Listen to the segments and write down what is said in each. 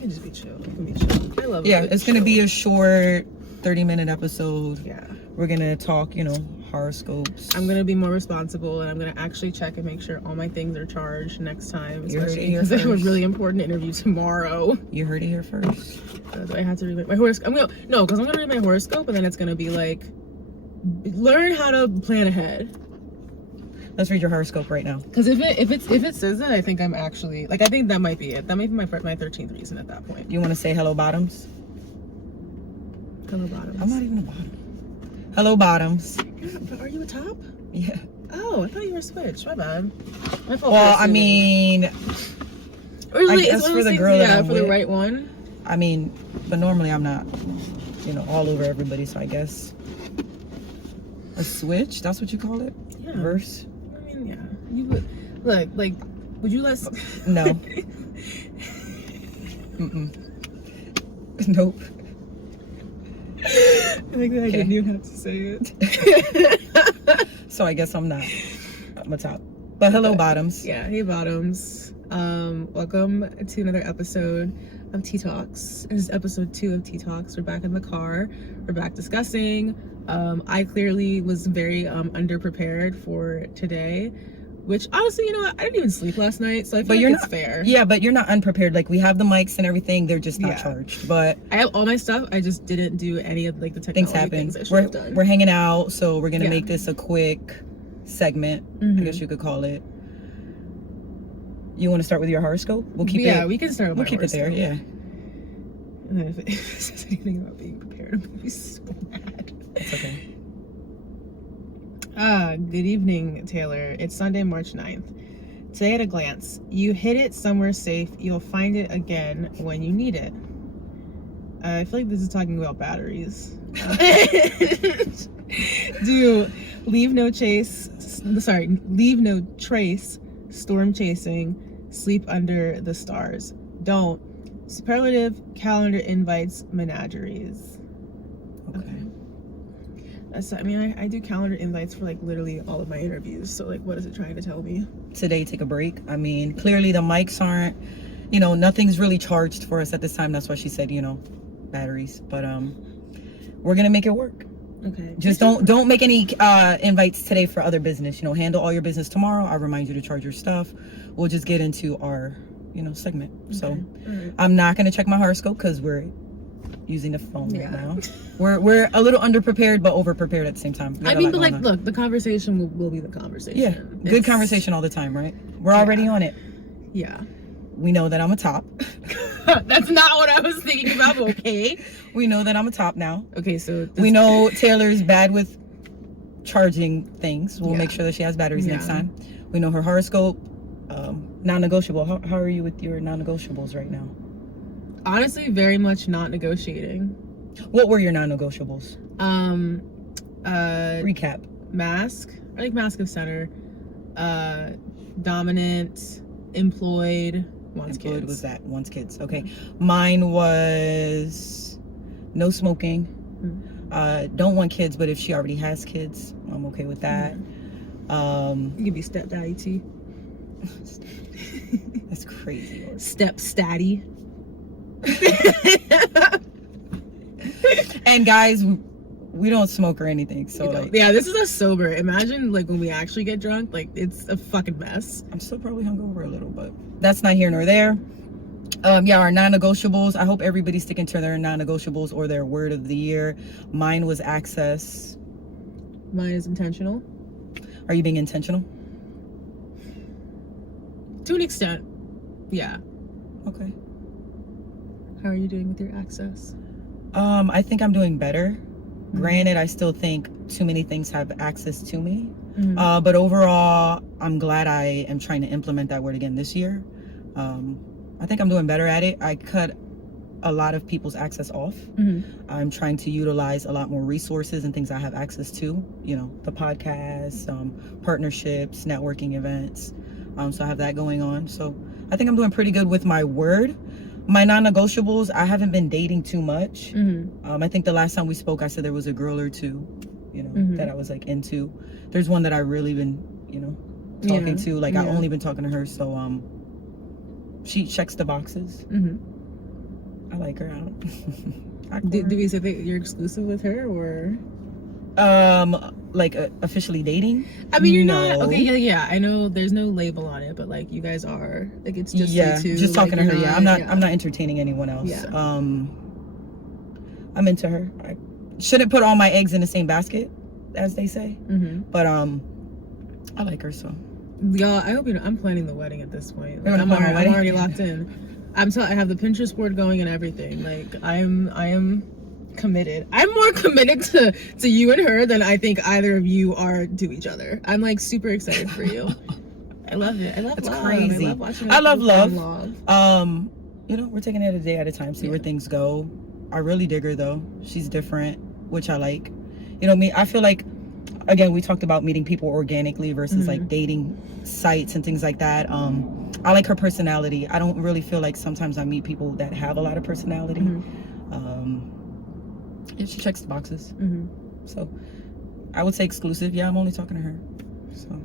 can just be chill. It can be chill. I love it. Yeah, it's gonna be a short 30-minute episode. Yeah. We're gonna talk, horoscopes. I'm gonna be more responsible, and I'm gonna actually check and make sure all my things are charged next time, You heard it especially here because I have a first. really important interview tomorrow. You heard it here first. Do I have to read my horoscope? Because I'm gonna read my horoscope, and then it's gonna be like, learn how to plan ahead. Let's read your horoscope right now. Because if it says that, I think I'm actually I think that might be it. That might be my 13th reason at that point. You want to say hello, Bottums? Hello, Bottums. I'm not even a bottom. Hello, Bottums. Are you a top? Yeah. Oh, I thought you were a switch. My bad. My fault. Well, I mean, or I guess for the girl that I'm for with. the right one. I mean, but normally I'm not, all over everybody. So I guess a switch. That's what you call it. Yeah. Verse. I mean, yeah. You would would you let? No. Mm-mm. Nope. I think that I didn't even have to say it. So I guess I'm not. I'm a top. But hello, Bottums. Yeah, hey Bottums. Welcome to another episode of Tea Talks. This is episode 2 of Tea Talks. We're back in the car. We're back discussing. I clearly was very underprepared for today. Which honestly, I didn't even sleep last night, so I feel like it's fair. Yeah, but you're not unprepared. Like, we have the mics and everything; they're just not charged. But I have all my stuff. I just didn't do any of the technology things happen. things I should have done. We're hanging out, so we're gonna make this a quick segment. I guess you could call it. You want to start with your horoscope? We'll keep it. Yeah, we can start with We'll my keep it there. horoscope. Yeah. And then if it says anything about being prepared, I'm gonna be so mad. It's okay. Good evening, Taylor. It's Sunday, March 9th. Today at a glance, you hid it somewhere safe. You'll find it again when you need it. I feel like this is talking about batteries. Leave no trace, storm chasing, sleep under the stars. Don't. Superlative, calendar invites, menageries. Okay. I do calendar invites for literally all of my interviews. So what is it trying to tell me? Today, take a break. I mean, clearly the mics aren't, nothing's really charged for us at this time. That's why she said, batteries. But we're gonna make it work. Okay. Just don't make any invites today for other business. Handle all your business tomorrow. I'll remind you to charge your stuff. We'll just get into our, segment. Okay. So right. I'm not gonna check my horoscope because we're using the phone right now. We're a little underprepared but overprepared at the same time. Look, the conversation will be the conversation. Yeah, good conversation all the time, right? We're already on it. Yeah. We know that I'm a top. That's not what I was thinking about, but okay. We know that I'm a top now. Okay, so we know Taylor's bad with charging things. We'll make sure that she has batteries next time. We know her horoscope. Non-negotiable. How are you with your non-negotiables right now? Honestly, very much not negotiating. What were your non-negotiables? Recap. Mask. I like mask of center. Dominant. Employed. Wants kids. Was that wants kids? Okay. Mine was no smoking. Don't want kids, but if she already has kids, I'm okay with that. You could be stepdaddy too. That's crazy. Step statty. And guys, we don't smoke or anything, so this is a sober. Imagine when we actually get drunk, it's a fucking mess. I'm still probably hungover a little, but that's not here nor there. Our non-negotiables. I hope everybody's sticking to their non-negotiables or their word of the year. Mine was access. Mine is intentional. Are you being intentional? To an extent, yeah. Okay. How are you doing with your access? I think I'm doing better. Granted, I still think too many things have access to me. But overall, I'm glad I am trying to implement that word again this year. I think I'm doing better at it. I cut a lot of people's access off. I'm trying to utilize a lot more resources and things I have access to. The podcasts, partnerships, networking events. So I have that going on. So I think I'm doing pretty good with my word. My non-negotiables, I haven't been dating too much. I think the last time we spoke, I said there was a girl or two, that I was into. There's one that I really been, talking to. I only been talking to her. So she checks the boxes. I like her. Do we say that you're exclusive with her, or like officially dating? I mean, you're not. Okay, yeah. I know there's no label on it, but like you guys are. Like it's just you two. Just talking like, to her. I'm not entertaining anyone else. Yeah. I'm into her. I shouldn't put all my eggs in the same basket, as they say. Mm-hmm. But I like her, so. Y'all, I hope you know. I'm planning the wedding at this point. Like, I'm already locked in. I have the Pinterest board going and everything. Like I am committed. I'm more committed to you and her than I think either of you are to each other. I'm like super excited for you. I love it. I love love. Crazy. I love watching. I love love. You know, we're taking it a day at a time, see where things go. I really dig her though. She's different, which I like. You know me. I feel like, again, we talked about meeting people organically versus like dating sites and things like that. I like her personality. I don't really feel like sometimes I meet people that have a lot of personality. Yeah, she checks the boxes. So I would say exclusive. Yeah, I'm only talking to her. So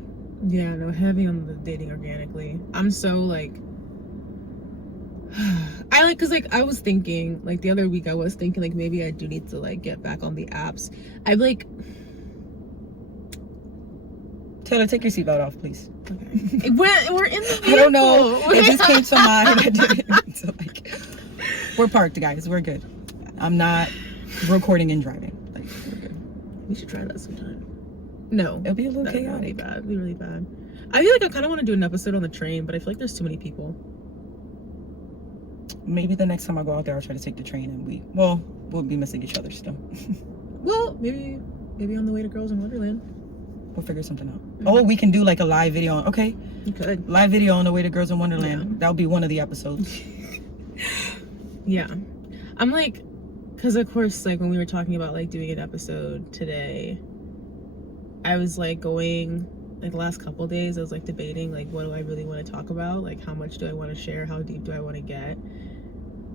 yeah, no, heavy on the dating organically. I'm so like I like, cause like I was thinking like the other week I was thinking like maybe I do need to like get back on the apps. I'm like, Taylor, take your seatbelt off, please. Okay. We're in the vehicle. I don't know. It just came to mind. So, like, we're parked, guys. We're good. I'm not recording and driving. Like, we're good. We should try that sometime. No. It'll be a little chaotic. That'd be bad. It'd be really bad. I feel like I kind of want to do an episode on the train, but I feel like there's too many people. Maybe the next time I go out there, I'll try to take the train and we'll be missing each other still. Well, maybe on the way to Girls in Wonderland. We'll figure something out. Oh, we can do like a live video. Okay. You could. Live video on the way to Girls in Wonderland. Yeah. That'll be one of the episodes. Yeah. I'm like, because of course, like when we were talking about like doing an episode today, I was like going, like the last couple days, I was like debating like what do I really want to talk about? Like how much do I want to share? How deep do I want to get?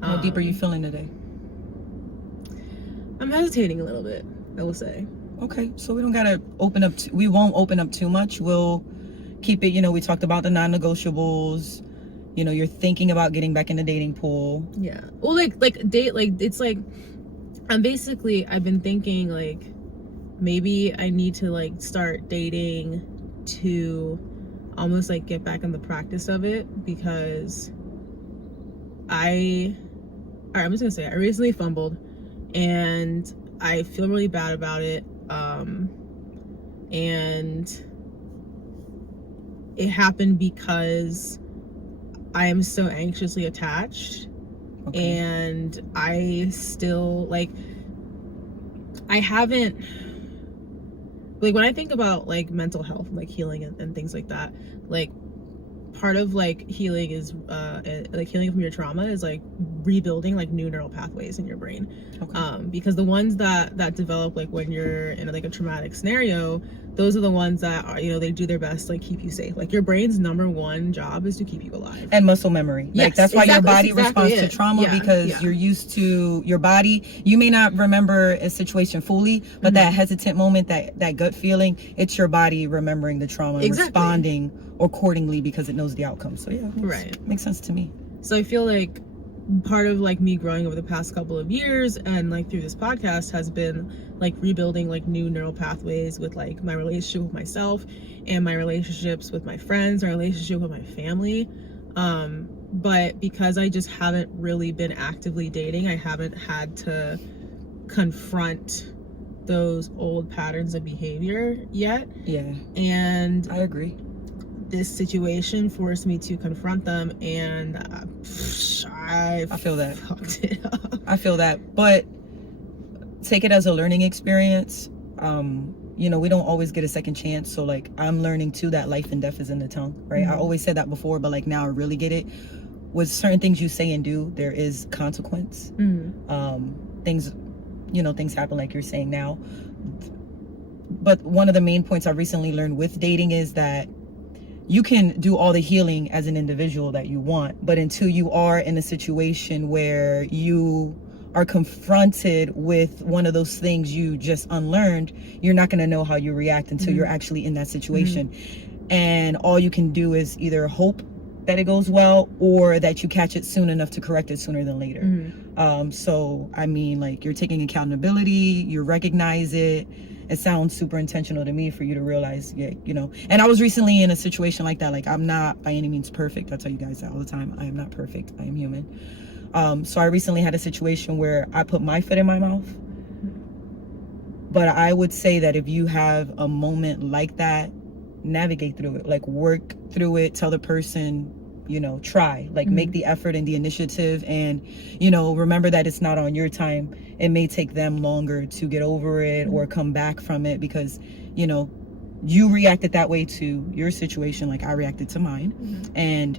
How deep are you feeling today? I'm hesitating a little bit, I will say. Okay, so we don't gotta open up. We won't open up too much. We'll keep it. You know, we talked about the non-negotiables. You know, you're thinking about getting back in the dating pool. Yeah. Well, like date. Like it's like, I've been thinking like maybe I need to like start dating to almost like get back in the practice of it, because I'm just gonna say I recently fumbled and I feel really bad about it. And it happened because I am so anxiously attached. Okay. And I still like, I haven't, like when I think about like mental health, like healing and things like that, like part of like healing is like healing from your trauma is like rebuilding like new neural pathways in your brain. Okay. Because the ones that develop like when you're in like a traumatic scenario, those are the ones that are, you know, they do their best to like keep you safe. Like your brain's number one job is to keep you alive. And muscle memory. Yes, like that's why your body responds to trauma, because you're used to your body. You may not remember a situation fully, but that hesitant moment, that gut feeling, it's your body remembering the trauma and responding accordingly because it knows the outcome. So yeah, makes sense to me. So I feel like part of like me growing over the past couple of years and like through this podcast has been like rebuilding like new neural pathways with like my relationship with myself and my relationships with my friends, my relationship with my family. But because I just haven't really been actively dating, I haven't had to confront those old patterns of behavior yet. Yeah. And I agree. This situation forced me to confront them, and I feel that. Fucked it up. I feel that, but take it as a learning experience. You know, we don't always get a second chance, so like I'm learning too that life and death is in the tongue, right? I always said that before, but like now I really get it. With certain things you say and do, there is consequence. Things, you know, things happen like you're saying now. But one of the main points I recently learned with dating is that you can do all the healing as an individual that you want, but until you are in a situation where you are confronted with one of those things you just unlearned, you're not going to know how you react until you're actually in that situation. And all you can do is either hope that it goes well, or that you catch it soon enough to correct it sooner than later. So I mean, like, you're taking accountability, you recognize it. It sounds super intentional to me for you to realize, yeah, you know. And I was recently in a situation like that. Like, I'm not by any means perfect. I tell you guys that all the time. I am not perfect. I am human. So I recently had a situation where I put my foot in my mouth. But I would say that if you have a moment like that, navigate through it. Like, work through it. Tell the person, you know, try. Like, make the effort and the initiative. And, you know, remember that it's not on your time. It may take them longer to get over it or come back from it, because, you know, you reacted that way to your situation like I reacted to mine. And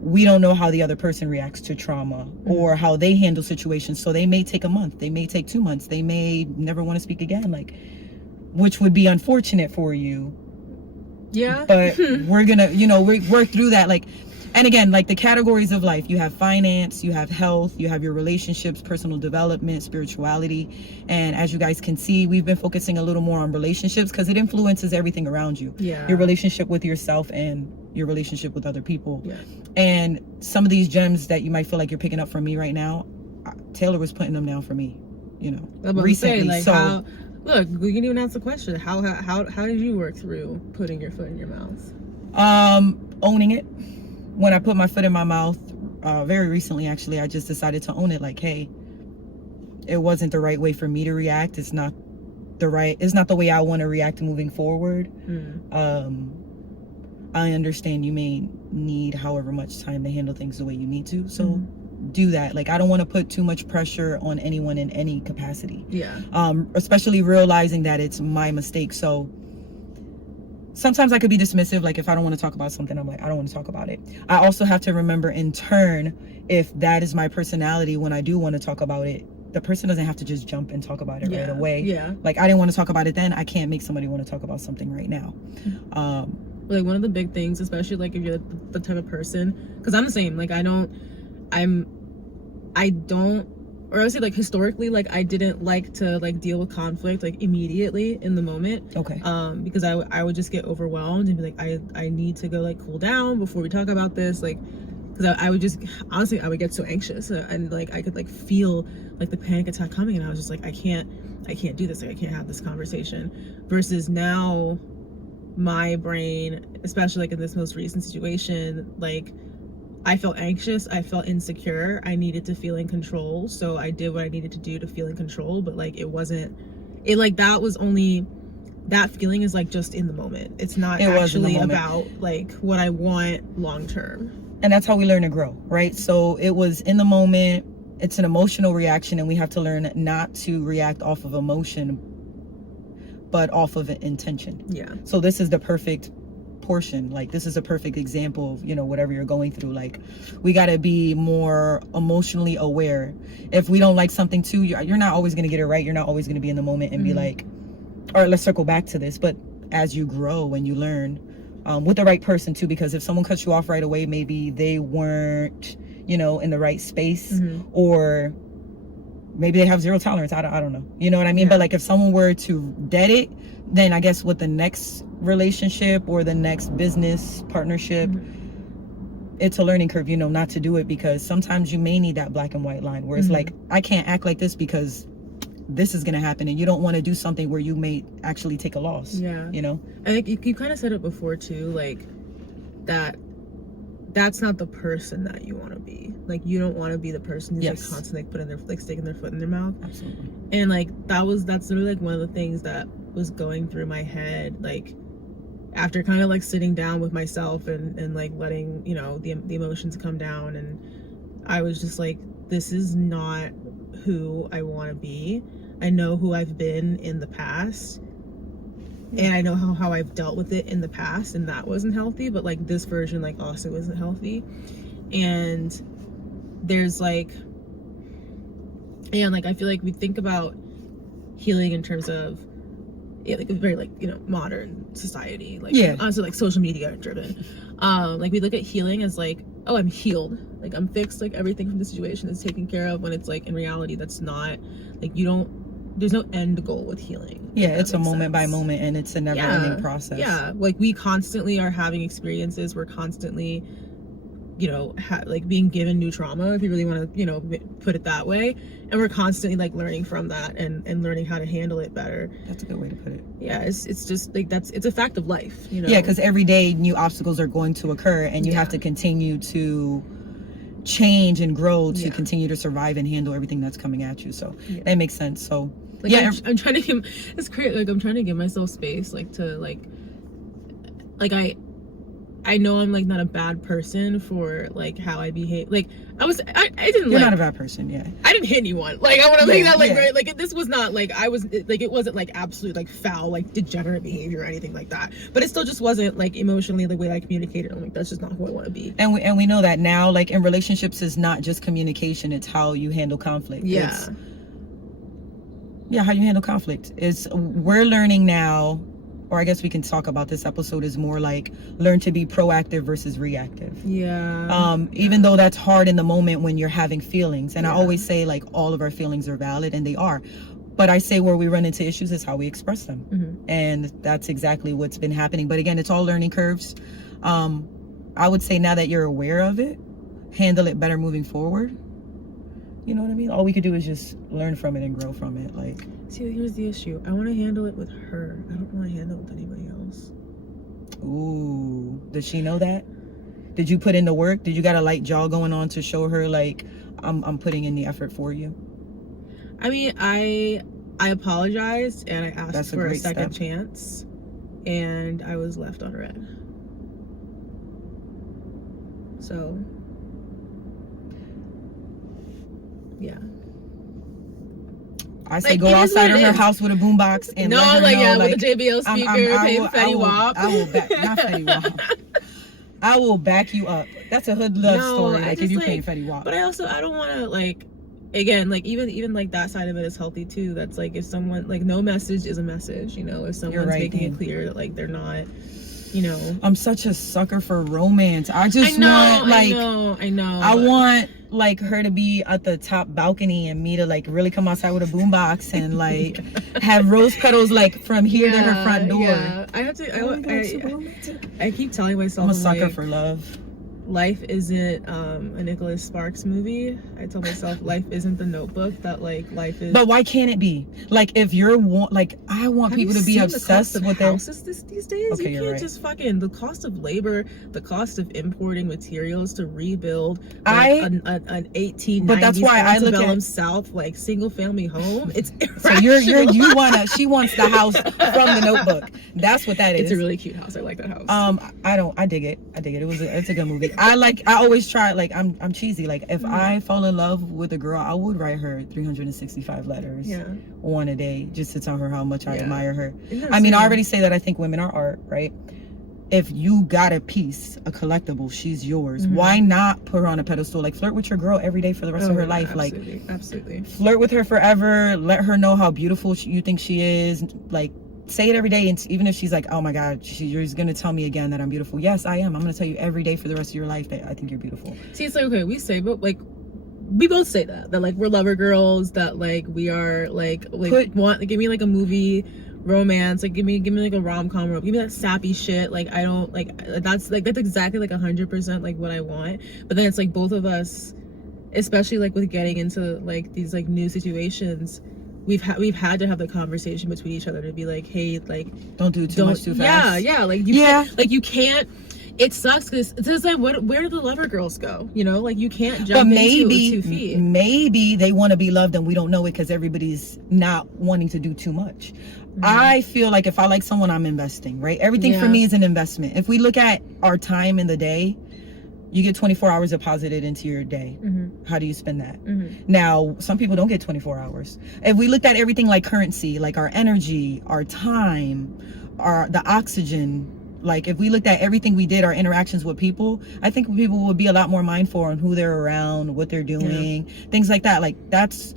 we don't know how the other person reacts to trauma or how they handle situations. So they may take a month, they may take 2 months, they may never want to speak again, like, which would be unfortunate for you. Yeah. But we're gonna, you know, we work through that. Like, and again, like, the categories of life, you have finance, you have health, you have your relationships, personal development, spirituality. And as you guys can see, we've been focusing a little more on relationships because it influences everything around you. Yeah. Your relationship with yourself and your relationship with other people. Yeah. And some of these gems that you might feel like you're picking up from me right now, Taylor was putting them down for me, you know, recently. Say, like, so how, look, we can even ask the question, how did you work through putting your foot in your mouth? Owning it. When I put my foot in my mouth, very recently, actually, I just decided to own it. Like, hey, it wasn't the right way for me to react. It's not the way I want to react moving forward. I understand you may need however much time to handle things the way you need to. So do that. Like, I don't want to put too much pressure on anyone in any capacity. Yeah. Especially realizing that it's my mistake. So sometimes I could be dismissive. Like, if I don't want to talk about something, I'm like, I don't want to talk about it. I also have to remember in turn, if that is my personality, when I do want to talk about it, the person doesn't have to just jump and talk about it right away. Yeah. Like, I didn't want to talk about it then. I can't make somebody want to talk about something right now. Like, one of the big things, especially like if you're the type of person, because I'm the same. Like, I don't, or I would say, like, historically, like, I didn't like to, like, deal with conflict, like, immediately in the moment. Okay. Because I would just get overwhelmed and be like, I need to go, like, cool down before we talk about this, like, because I would just, honestly, I would get so anxious, and like, I could, like, feel like the panic attack coming, and I was just like, I can't do this, like, I can't have this conversation. Versus now, my brain, especially like in this most recent situation, like, I felt anxious, I felt insecure, I needed to feel in control, so I did what I needed to do to feel in control. But like, that feeling is like just in the moment. It's not actually about like what I want long term. And that's how we learn to grow, right? So it was in the moment. It's an emotional reaction, and we have to learn not to react off of emotion, but off of an intention. Yeah. So this is the perfect portion. Like, this is a perfect example of, you know, whatever you're going through. Like, we got to be more emotionally aware. If we don't like something too, you're not always going to get it right. You're not always going to be in the moment and be like, all right, let's circle back to this. But as you grow and you learn, with the right person too, because if someone cuts you off right away, maybe they weren't, you know, in the right space, or maybe they have zero tolerance. I don't know. You know what I mean? Yeah. But like, if someone were to dead it, then I guess with the next relationship or the next business partnership, it's a learning curve, you know, not to do it, because sometimes you may need that black and white line where it's like, I can't act like this because this is going to happen, and you don't want to do something where you may actually take a loss. Yeah. You know? I think you kind of said it before too, like, that's not the person that you want to be. Like, you don't want to be the person who's like constantly putting their, like, sticking their foot in their mouth. Absolutely. And like, that's literally like one of the things that was going through my head, like, after kind of like sitting down with myself and like letting, you know, the emotions come down, and I was just like, this is not who I want to be. I know who I've been in the past, and I know how I've dealt with it in the past, and that wasn't healthy. But like, this version, like, also wasn't healthy. And there's like, and like, I feel like we think about healing in terms of, yeah, like a very, like, you know, modern society, like, honestly, like, social media driven. Like, we look at healing as like, oh, I'm healed, like, I'm fixed, like, everything from the situation is taken care of, when it's like, in reality, that's not, like, there's no end goal with healing. Yeah, it's a moment by moment, and it's a never ending process. Yeah, like, we constantly are having experiences, we're constantly you know, like being given new trauma, if you really want to, you know, put it that way. And we're constantly like learning from that and learning how to handle it better. That's a good way to put it. Yeah, it's just like it's a fact of life, you know. Yeah, because every day new obstacles are going to occur, and you have to continue to change and grow to continue to survive and handle everything that's coming at you. So that makes sense. So like, I'm trying to give, it's crazy, like I'm trying to give myself space, like to like I know I'm like not a bad person for like how I behave. Like I didn't. You're not a bad person. Yeah. I didn't hit anyone. Like I want to make that like right. Like this was not like I was like it wasn't like absolute like foul like degenerate behavior or anything like that. But it still just wasn't like emotionally the way I communicated. I'm like that's just not who I want to be. And we know that now. Like in relationships, is not just communication. It's how you handle conflict. Yeah. How you handle conflict is we're learning now. Or I guess we can talk about this episode is more like learn to be proactive versus reactive. Even though that's hard in the moment when you're having feelings. And I always say like all of our feelings are valid, and they are. But I say where we run into issues is how we express them. And that's exactly what's been happening. But again, it's all learning curves. I would say now that you're aware of it, handle it better moving forward. You know what I mean? All we could do is just learn from it and grow from it. Like, see, here's the issue. I want to handle it with her. I don't want to handle it with anybody else. Ooh, does she know that? Did you put in the work? Did you got a light jaw going on to show her like I'm putting in the effort for you? I mean, I apologized and I asked for a second chance, and I was left on red. So. Yeah. I say like, go outside of her house with a boombox and no, let her like know, yeah, like, with a JBL speaker, paying Fetty Wap. I will back, not Fetty Wap. I will back you up. That's a hood love story. Like if you pay Fetty Wap. But I don't want to like. Again, like even like that side of it is healthy too. That's like if someone like no message is a message. You know, if someone's making it clear that like they're not. You know, I'm such a sucker for romance. I want like her to be at the top balcony and me to like really come outside with a boombox and like have rose petals like from here to her front door. Yeah, I have to. I keep telling myself I'm a sucker for love. Life isn't a Nicholas Sparks movie. I tell myself life isn't The Notebook. That like life is. But why can't it be? Like if you're like I want people to be obsessed with their houses these days. Okay, you can't just fucking the cost of labor, the cost of importing materials to rebuild like, an 1890s but that's why I look at South like single family home. It's irrational. So she wants the house from The Notebook. That's what that is. It's a really cute house. I like that house. I dig it. It's a good movie. I always try, like I'm cheesy, like if I fall in love with a girl, I would write her 365 letters one a day just to tell her how much I admire her. I mean, I already say that I think women are art, right? If you got a piece, a collectible, she's yours. Why not put her on a pedestal? Like flirt with your girl every day for the rest of her life. Absolutely. Flirt with her forever. Let her know how beautiful you think she is. Like say it every day, and even if she's like, oh my god, you're gonna tell me again that I'm beautiful. Yes, I am. I'm gonna tell you every day for the rest of your life that I think you're beautiful. See, it's like, okay, we say, but like we both say that like we're lover girls, that like we are like give me like a movie romance, like give me like a rom-com, give me that sappy shit. Like I don't like that's exactly like 100% like what I want. But then it's like both of us, especially like with getting into like these like new situations, we've had to have the conversation between each other to be like, hey, like don't do too much too fast. You can't. It sucks because it's like where do the lover girls go? You know, like you can't jump into 2 feet. Maybe they want to be loved and we don't know it because everybody's not wanting to do too much. I feel like if I like someone, I'm investing, right? Everything for me is an investment. If we look at our time in the day, you get 24 hours deposited into your day. How do you spend that? Now, some people don't get 24 hours. If we looked at everything like currency, like our energy, our time, the oxygen, like if we looked at everything we did, our interactions with people, I think people would be a lot more mindful on who they're around, what they're doing, things like that. Like that's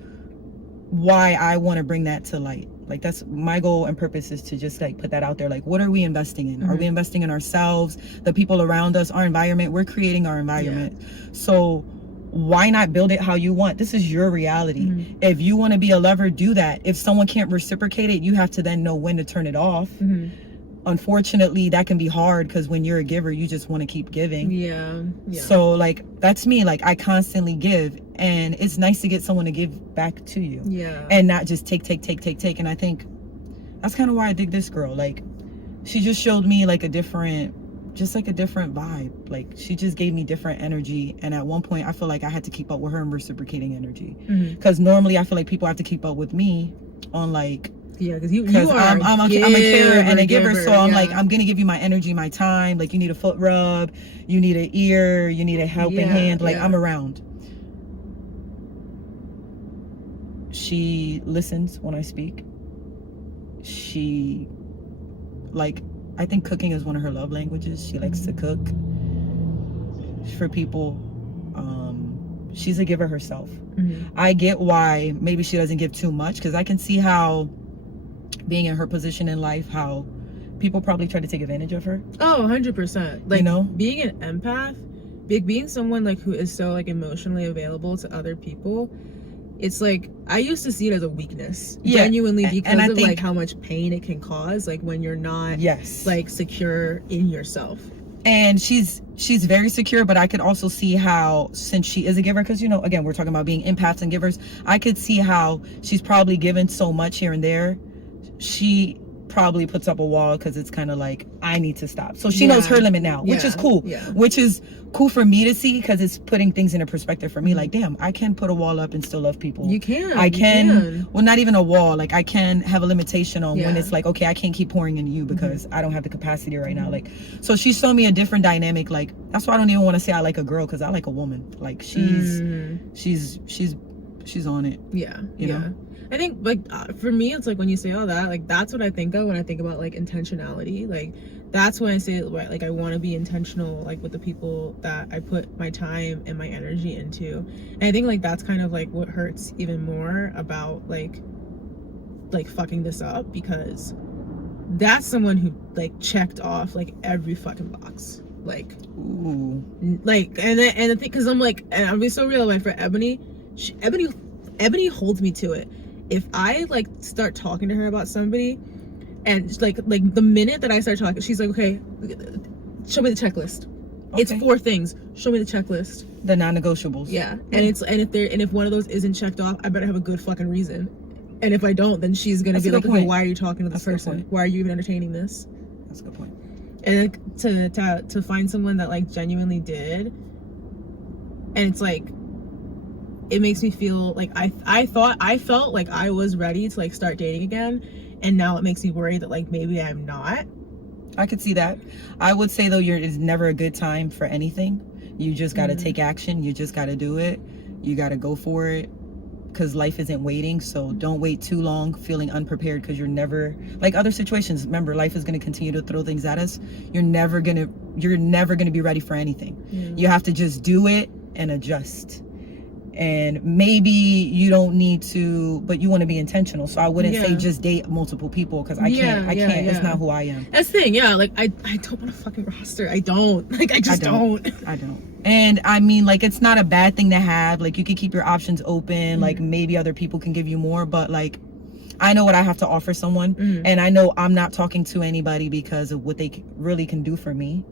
why I want to bring that to light. Like that's my goal and purpose, is to just like put that out there. Like what are we investing in? Are we investing in ourselves, the people around us, our environment? We're creating our environment. So why not build it how you want? This is your reality. If you want to be a lover, do that. If someone can't reciprocate it, you have to then know when to turn it off. unfortunately that can be hard because when you're a giver, you just want to keep giving. Yeah. So like that's me. Like I constantly give, and it's nice to get someone to give back to you. Yeah. And not just take. And I think that's kind of why I dig this girl. Like she just showed me like a different vibe. Like she just gave me different energy, and at one point I feel like I had to keep up with her in reciprocating energy, because normally I feel like people have to keep up with me on like, because you are I'm a carer and a giver, so I'm yeah. like, I'm gonna give you my energy, my time. Like you need a foot rub, you need an ear, you need a helping hand, like I'm around. She listens when I speak. She, like, I think cooking is one of her love languages. She likes to cook for people. She's a giver herself. I get why maybe she doesn't give too much, because I can see how, being in her position in life, how people probably try to take advantage of her. Oh, 100%. Like, you know, being an empath, being someone like who is so like emotionally available to other people, it's like, I used to see it as a weakness, genuinely, because of like how much pain it can cause, like when you're not like secure in yourself. And she's very secure, but I could also see how, since she is a giver, because, you know, again, we're talking about being empaths and givers, I could see how she's probably given so much here and there. She probably puts up a wall because it's kind of like, I need to stop. So she knows her limit now, which is cool. Which is cool for me to see, because it's putting things into perspective for me. Like, damn, I can put a wall up and still love people. You can. I can. Well, not even a wall. Like, I can have a limitation on when it's like, okay, I can't keep pouring into you because I don't have the capacity right now. Like, so she showed me a different dynamic. Like, that's why I don't even want to say I like a girl, because I like a woman. Like, she's on it. Yeah. You know? I think, like, for me, it's like when you say all that, like, that's what I think of when I think about, like, intentionality. Like, that's when I say, like, I want to be intentional, like, with the people that I put my time and my energy into. And I think, like, that's kind of, like, what hurts even more about, like fucking this up, because that's someone who, like, checked off, like, every fucking box. Like, ooh. Like, and the thing, because I'm, like, and I'll be so real, like, for Ebony, Ebony holds me to it. If I like start talking to her about somebody, and like the minute that I start talking, she's like, okay, show me the checklist. Okay. It's 4 things. Show me the checklist. The non-negotiables. Yeah. And if one of those isn't checked off, I better have a good fucking reason. And if I don't, then she's gonna be like, okay, why are you talking to this person? Why are you even entertaining this? That's a good point. And to find someone that like genuinely did, and it's like, it makes me feel like I felt like I was ready to like start dating again, and now it makes me worried that like maybe I'm not. I could see that. I would say though, it's never a good time for anything. You just got to take action. You just got to do it. You got to go for it, because life isn't waiting. So don't wait too long feeling unprepared, because you're never, like other situations, remember, life is going to continue to throw things at us. You're never going to be ready for anything. You have to just do it and adjust. And maybe you don't need to, but you want to be intentional. So I wouldn't say just date multiple people, because I can't. It's not who I am. That's the thing. Like I don't want a fucking roster. I don't. Like, I just don't. I don't. And I mean, like, it's not a bad thing to have. Like, you can keep your options open. Like, maybe other people can give you more, but like, I know what I have to offer someone, and I know I'm not talking to anybody because of what they really can do for me.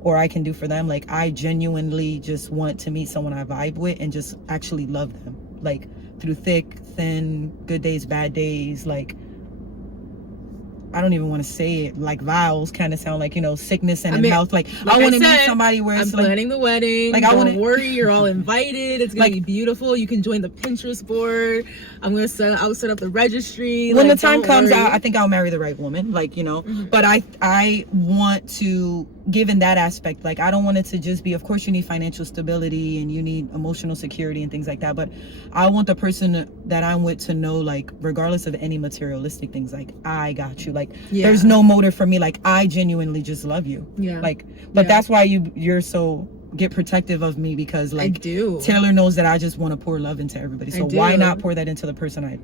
Or I can do for them. Like, I genuinely just want to meet someone I vibe with and just actually love them, like through thick, thin, good days, bad days. Like, I don't even want to say it, like vows kind of sound like, you know, sickness and health. Like I want to meet somebody where it's I'm planning the wedding. Like, don't worry, you're all invited. It's gonna be beautiful. You can join the Pinterest board. I'll set up the registry. When the time comes out, I think I'll marry the right woman. Like, you know, but I want to give in that aspect. Like, I don't want it to just be, of course you need financial stability and you need emotional security and things like that, but I want the person that I'm with to know, like, regardless of any materialistic things, like, I got you. Like, there's no motive for me. Like, I genuinely just love you. Like, but that's why you're so get protective of me, because like, I do. Taylor knows that I just want to pour love into everybody. So why not pour that into the person I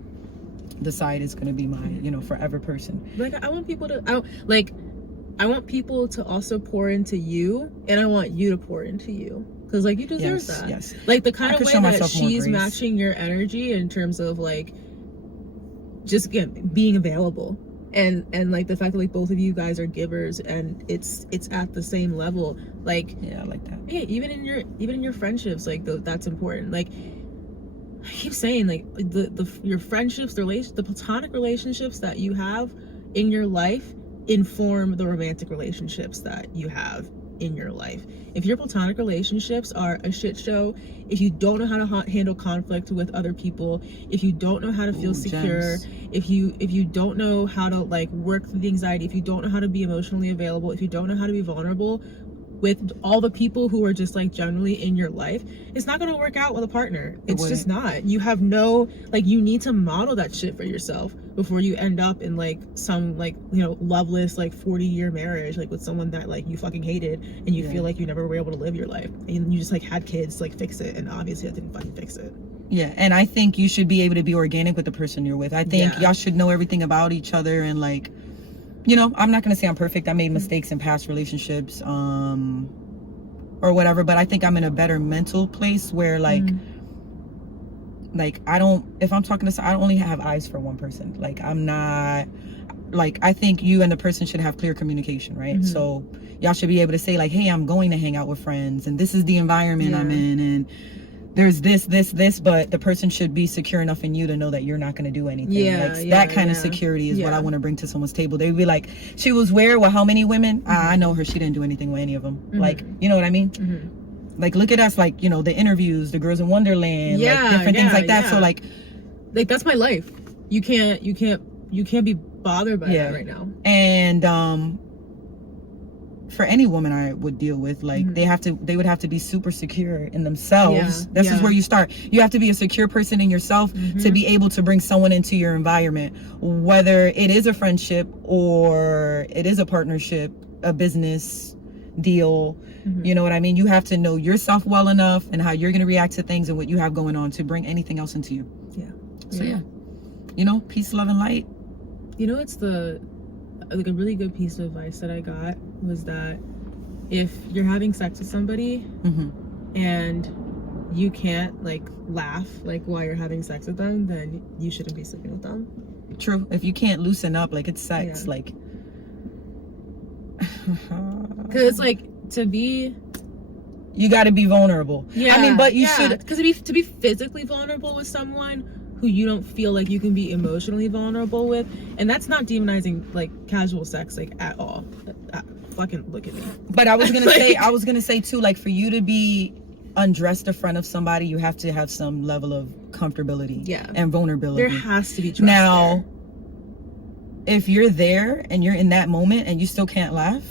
decide is going to be my, you know, forever person. Like, I want people to also pour into you, and I want you to pour into you, because like, you deserve that. Yes. Like, the kind of way that she's matching your energy in terms of like just being available and like the fact that like both of you guys are givers and it's at the same level, like, yeah, I like that. yeah, even in your friendships, like that's important. Like I keep saying, like your friendships, the platonic relationships that you have in your life inform the romantic relationships that you have in your life. If your platonic relationships are a shit show, if you don't know how to handle conflict with other people, if you don't know how to feel secure, Gems. if you don't know how to like work through the anxiety, if you don't know how to be emotionally available, if you don't know how to be vulnerable with all the people who are just like generally in your life, it's not going to work out with a partner. It's just not. You have no, like, you need to model that shit for yourself before you end up in like some like, you know, loveless like 40-year marriage, like with someone that like you fucking hated and you feel like you never were able to live your life and you just like had kids to like fix it, and obviously I didn't fucking fix it. Yeah, and I think you should be able to be organic with the person you're with. I think y'all should know everything about each other, and like, you know, I'm not going to say I'm perfect. I made mistakes in past relationships, or whatever, but I think I'm in a better mental place where like I don't, if I'm talking to, I don't only have eyes for one person. Like, I'm not, like, I think you and the person should have clear communication, right? So y'all should be able to say like, hey, I'm going to hang out with friends and this is the environment I'm in, and there's this, but the person should be secure enough in you to know that you're not going to do anything. That kind of security is what I want to bring to someone's table. They'd be like, she was where? With how many women? I know her. She didn't do anything with any of them. Like, you know what I mean? Like, look at us, like, you know, the interviews, the Girls in Wonderland, like different things like that. So like that's my life. You can't be bothered by that right now. And for any woman I would deal with, like they would have to be super secure in themselves. This is where you start. You have to be a secure person in yourself to be able to bring someone into your environment, whether it is a friendship or it is a partnership, a business deal. You know what I mean? You have to know yourself well enough and how you're going to react to things and what you have going on to bring anything else into you. So you know, peace, love, and light. You know, it's like a really good piece of advice that I got was that if you're having sex with somebody and you can't like laugh like while you're having sex with them, then you shouldn't be sleeping with them. True. If you can't loosen up, like, it's sex, like, because like you got to be vulnerable. I mean, but you should, because to be physically vulnerable with someone who you don't feel like you can be emotionally vulnerable with, and that's not demonizing like casual sex like at all. Fucking look at me. But I was gonna say too, like, for you to be undressed in front of somebody, you have to have some level of comfortability and vulnerability. There has to be trust now there. If you're there and you're in that moment and you still can't laugh,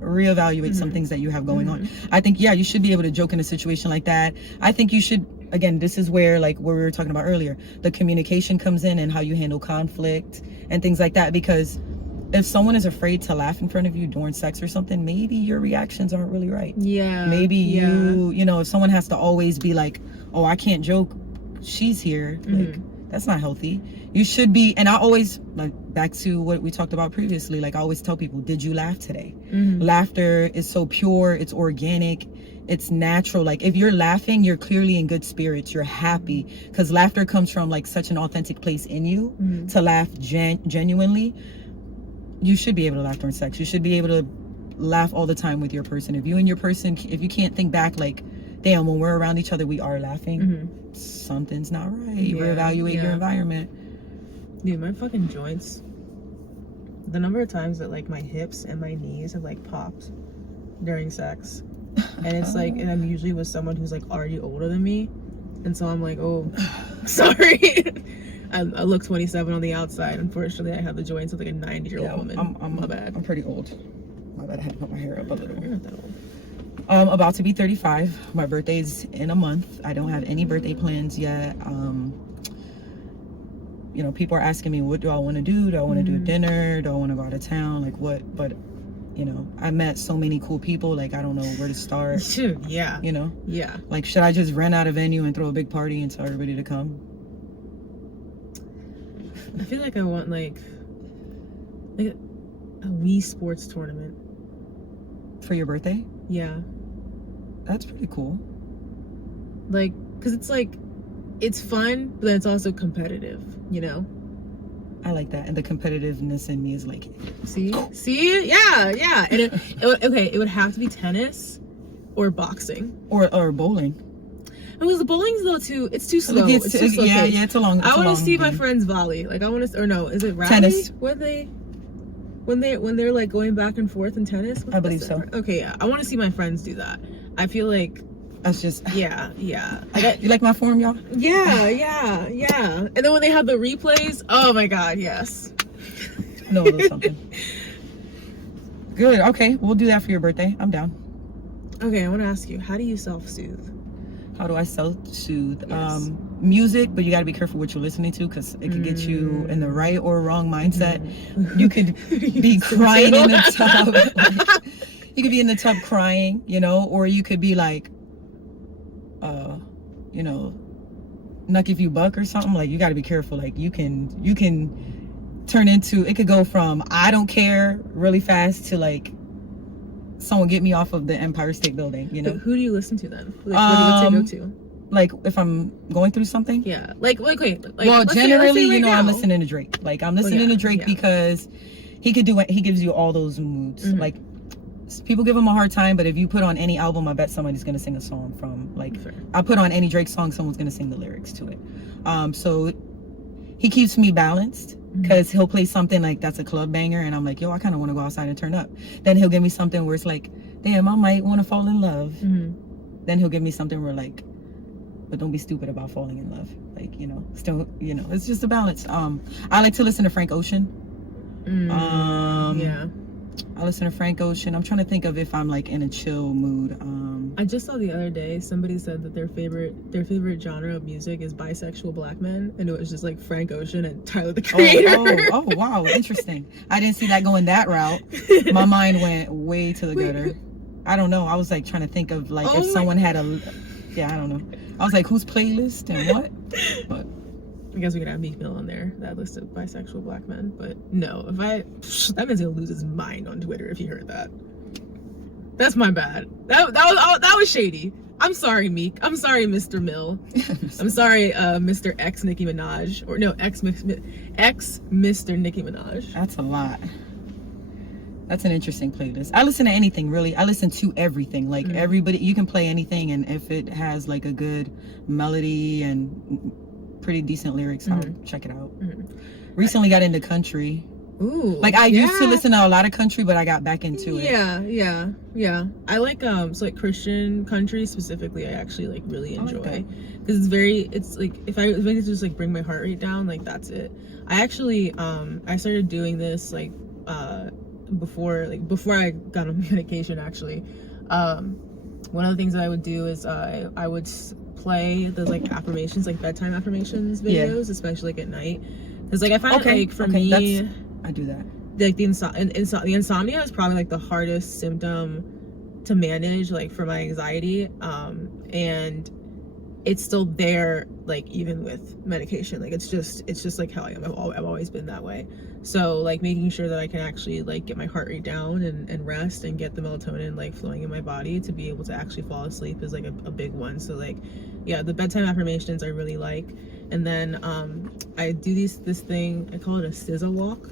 reevaluate some things that you have going on. I think you should be able to joke in a situation like that. I think you should, again, this is where, like, what we were talking about earlier, the communication comes in and how you handle conflict and things like that. Because if someone is afraid to laugh in front of you during sex or something, maybe your reactions aren't really right. Maybe you know, if someone has to always be like, oh, I can't joke, she's here, like, that's not healthy. You should be, and I always, like, back to what we talked about previously, like, I always tell people, did you laugh today? Laughter is so pure, it's organic, it's natural. Like, if you're laughing, you're clearly in good spirits, you're happy, because laughter comes from like such an authentic place in you. To laugh genuinely, you should be able to laugh during sex. You should be able to laugh all the time with your person. If you and your person, if you can't think back like, damn, when we're around each other we are laughing, something's not right. Reevaluate your environment. Dude, my fucking joints, the number of times that like my hips and my knees have like popped during sex, and it's like, and I'm usually with someone who's like already older than me, and so I'm like, oh, sorry. I look 27 on the outside. Unfortunately, I have the joints of like a 90-year-old woman. My bad. I'm pretty old. My bad. I had to put my hair up a little. You're not that old. I'm about to be 35. My birthday's in a month. I don't have any birthday plans yet. You know, people are asking me, what do I want to do? Do I want to do a dinner? Do I want to go out of town? Like, what? But, you know, I met so many cool people. Like, I don't know where to start. Yeah. You know? Yeah. Like, should I just rent out a venue and throw a big party and tell everybody to come? I feel like I want like a Wii Sports tournament. For your birthday? Yeah. That's pretty cool. Like, because it's like, it's fun, but then it's also competitive, you know? I like that. And the competitiveness in me is like, see, yeah. And it would have to be tennis or boxing or bowling. Because the bowling's though it's too slow. It's too slow. Yeah, it's a long. I want to see my friends volley. Like I want to, or no, is it rally? Tennis. When they're like going back and forth in tennis. I believe so. Okay, yeah, I want to see my friends do that. I feel like that's just yeah. You like my form, y'all? Yeah. And then when they have the replays, oh my god, yes. No, a little something. Good. Okay, we'll do that for your birthday. I'm down. Okay, I want to ask you, how do you self-soothe? How do I self-soothe? Yes. Music, but you got to be careful what you're listening to because it can get you in the right or wrong mindset. You could be crying in the tub. You could be in the tub crying, you know, or you could be like, you know, nuck if you buck or something. Like you got to be careful. Like you can turn into, it could go from I don't care really fast to like someone get me off of the Empire State Building, you know. Who do you listen to then? Like, what's your go-to? Like if I'm going through something. Yeah. Like well, generally, you know, I'm listening to Drake. Like I'm listening to Drake because he could do it. He gives you all those moods. Mm-hmm. Like people give him a hard time, but if you put on any album, I bet somebody's gonna sing a song from like. Sure. I put on any Drake song, someone's gonna sing the lyrics to it. So he keeps me balanced. Because he'll play something like that's a club banger and I'm like, yo, I kind of want to go outside and turn up. Then he'll give me something where it's like, damn, I might want to fall in love. Then he'll give me something where like, but don't be stupid about falling in love. Like, you know, still, you know, it's just a balance. I like to listen to Frank Ocean. I listen to Frank Ocean. I'm trying to think of if I'm like in a chill mood. I just saw the other day somebody said that their favorite genre of music is bisexual black men, and it was just like Frank Ocean and Tyler the Creator. Oh wow, interesting. I didn't see that going that route. My mind went way to the gutter. I don't know. I was like trying to think of like if someone had a, I don't know. I was like, whose playlist and what? But I guess we could have Meek Mill on there that listed bisexual black men, but no, that man's gonna lose his mind on Twitter if he heard that. That's my bad. That was shady. I'm sorry, Meek. I'm sorry, Mr. Mill. I'm sorry, Mr. X Nicki Minaj, or no, X Mr. Nicki Minaj. That's a lot. That's an interesting playlist. I listen to anything really. I listen to everything. Like everybody, you can play anything, and if it has like a good melody and pretty decent lyrics, I'll check it out. Recently got into country. Ooh, like I used to listen to a lot of country, but I got back into it. Yeah. I like so like Christian country specifically. I actually like really enjoy because it's like if I to just like bring my heart rate down, like that's it. I actually I started doing this like before I got on medication. Actually, one of the things that I would do is I would play the like affirmations, like bedtime affirmations videos, especially like at night, because like I find like for me. I do that. Like the insomnia is probably like the hardest symptom to manage, like for my anxiety, and it's still there, like even with medication. Like it's just like how I am. I've always been that way. So like making sure that I can actually like get my heart rate down and rest and get the melatonin like flowing in my body to be able to actually fall asleep is like a big one. So like the bedtime affirmations I really like, and then I do this thing, I call it a SZA walk.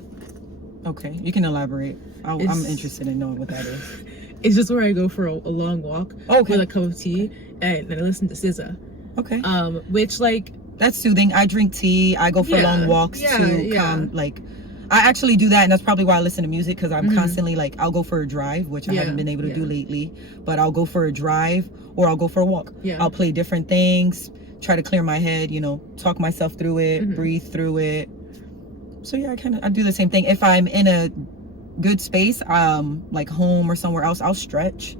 Okay, you can elaborate. I'm interested in knowing what that is. It's just where I go for a long walk with a cup of tea and I listen to SZA. Okay. Which like that's soothing. I drink tea. I go for long walks to like. I actually do that, and that's probably why I listen to music, because I'm constantly like, I'll go for a drive, which I haven't been able to do lately, but I'll go for a drive or I'll go for a walk. I'll play different things, try to clear my head, you know, talk myself through it, breathe through it. So yeah, I do the same thing. If I'm in a good space, like home or somewhere else, I'll stretch.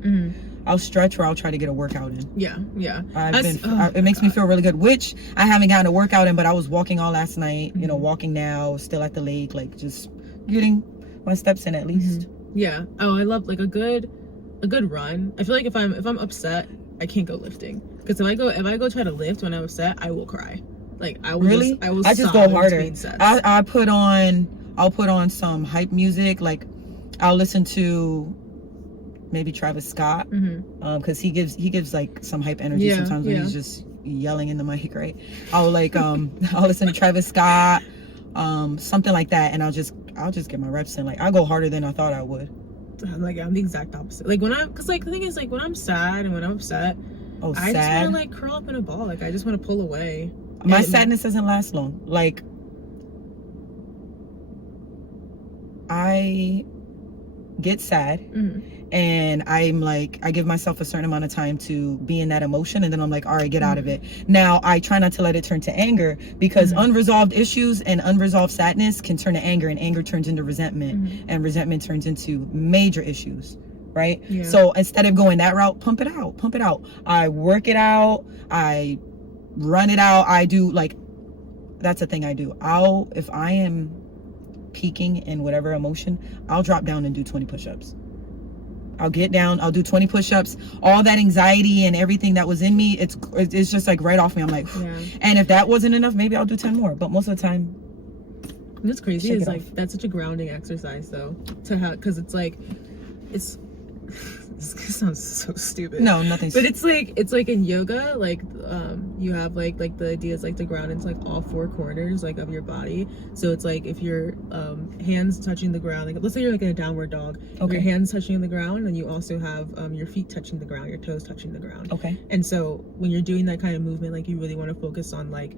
I'll stretch, or I'll try to get a workout in. It makes me feel really good, which I haven't gotten a workout in, but I was walking all last night, you know, walking now, still at the lake, like just getting my steps in at least. Yeah. Oh, I love like a good run. I feel like if I'm upset, I can't go lifting, because if I go try to lift when I'm upset, I will cry. Like I will I just go harder. I'll put on some hype music. Like I'll listen to maybe Travis Scott, because he gives like some hype energy sometimes when he's just yelling in the mic, right? I'll like I'll listen to Travis Scott. something like that, and I'll just get my reps in. Like, I'll go harder than I thought I would. Like, I'm the exact opposite. Like, because like the thing is, like, when I'm sad and when I'm upset, I just want to like curl up in a ball. Like, I just want to pull away. My sadness doesn't last long. Like, I get sad, and I'm like, I give myself a certain amount of time to be in that emotion, and then I'm like, all right, get out of it. Now, I try not to let it turn to anger, because unresolved issues and unresolved sadness can turn to anger, and anger turns into resentment, and resentment turns into major issues, right? Yeah. So instead of going that route, pump it out. I work it out, I run it out. I do, like, that's the thing I do. If I am peaking in whatever emotion, I'll drop down and do 20 push-ups. I'll get down, I'll do 20 push-ups. All that anxiety and everything that was in me, it's just like right off me. I'm like, and if that wasn't enough, maybe I'll do 10 more. But most of the time, what's crazy is like, that's such a grounding exercise though, to have, because it's like, this sounds so stupid. No, nothing. But it's like in yoga, like you have like the idea is like to ground into like all four corners like of your body. So it's like if your hands touching the ground, like let's say you're like in a downward dog, your hands touching the ground, and you also have your feet touching the ground, your toes touching the ground. Okay. And so when you're doing that kind of movement, like you really want to focus on like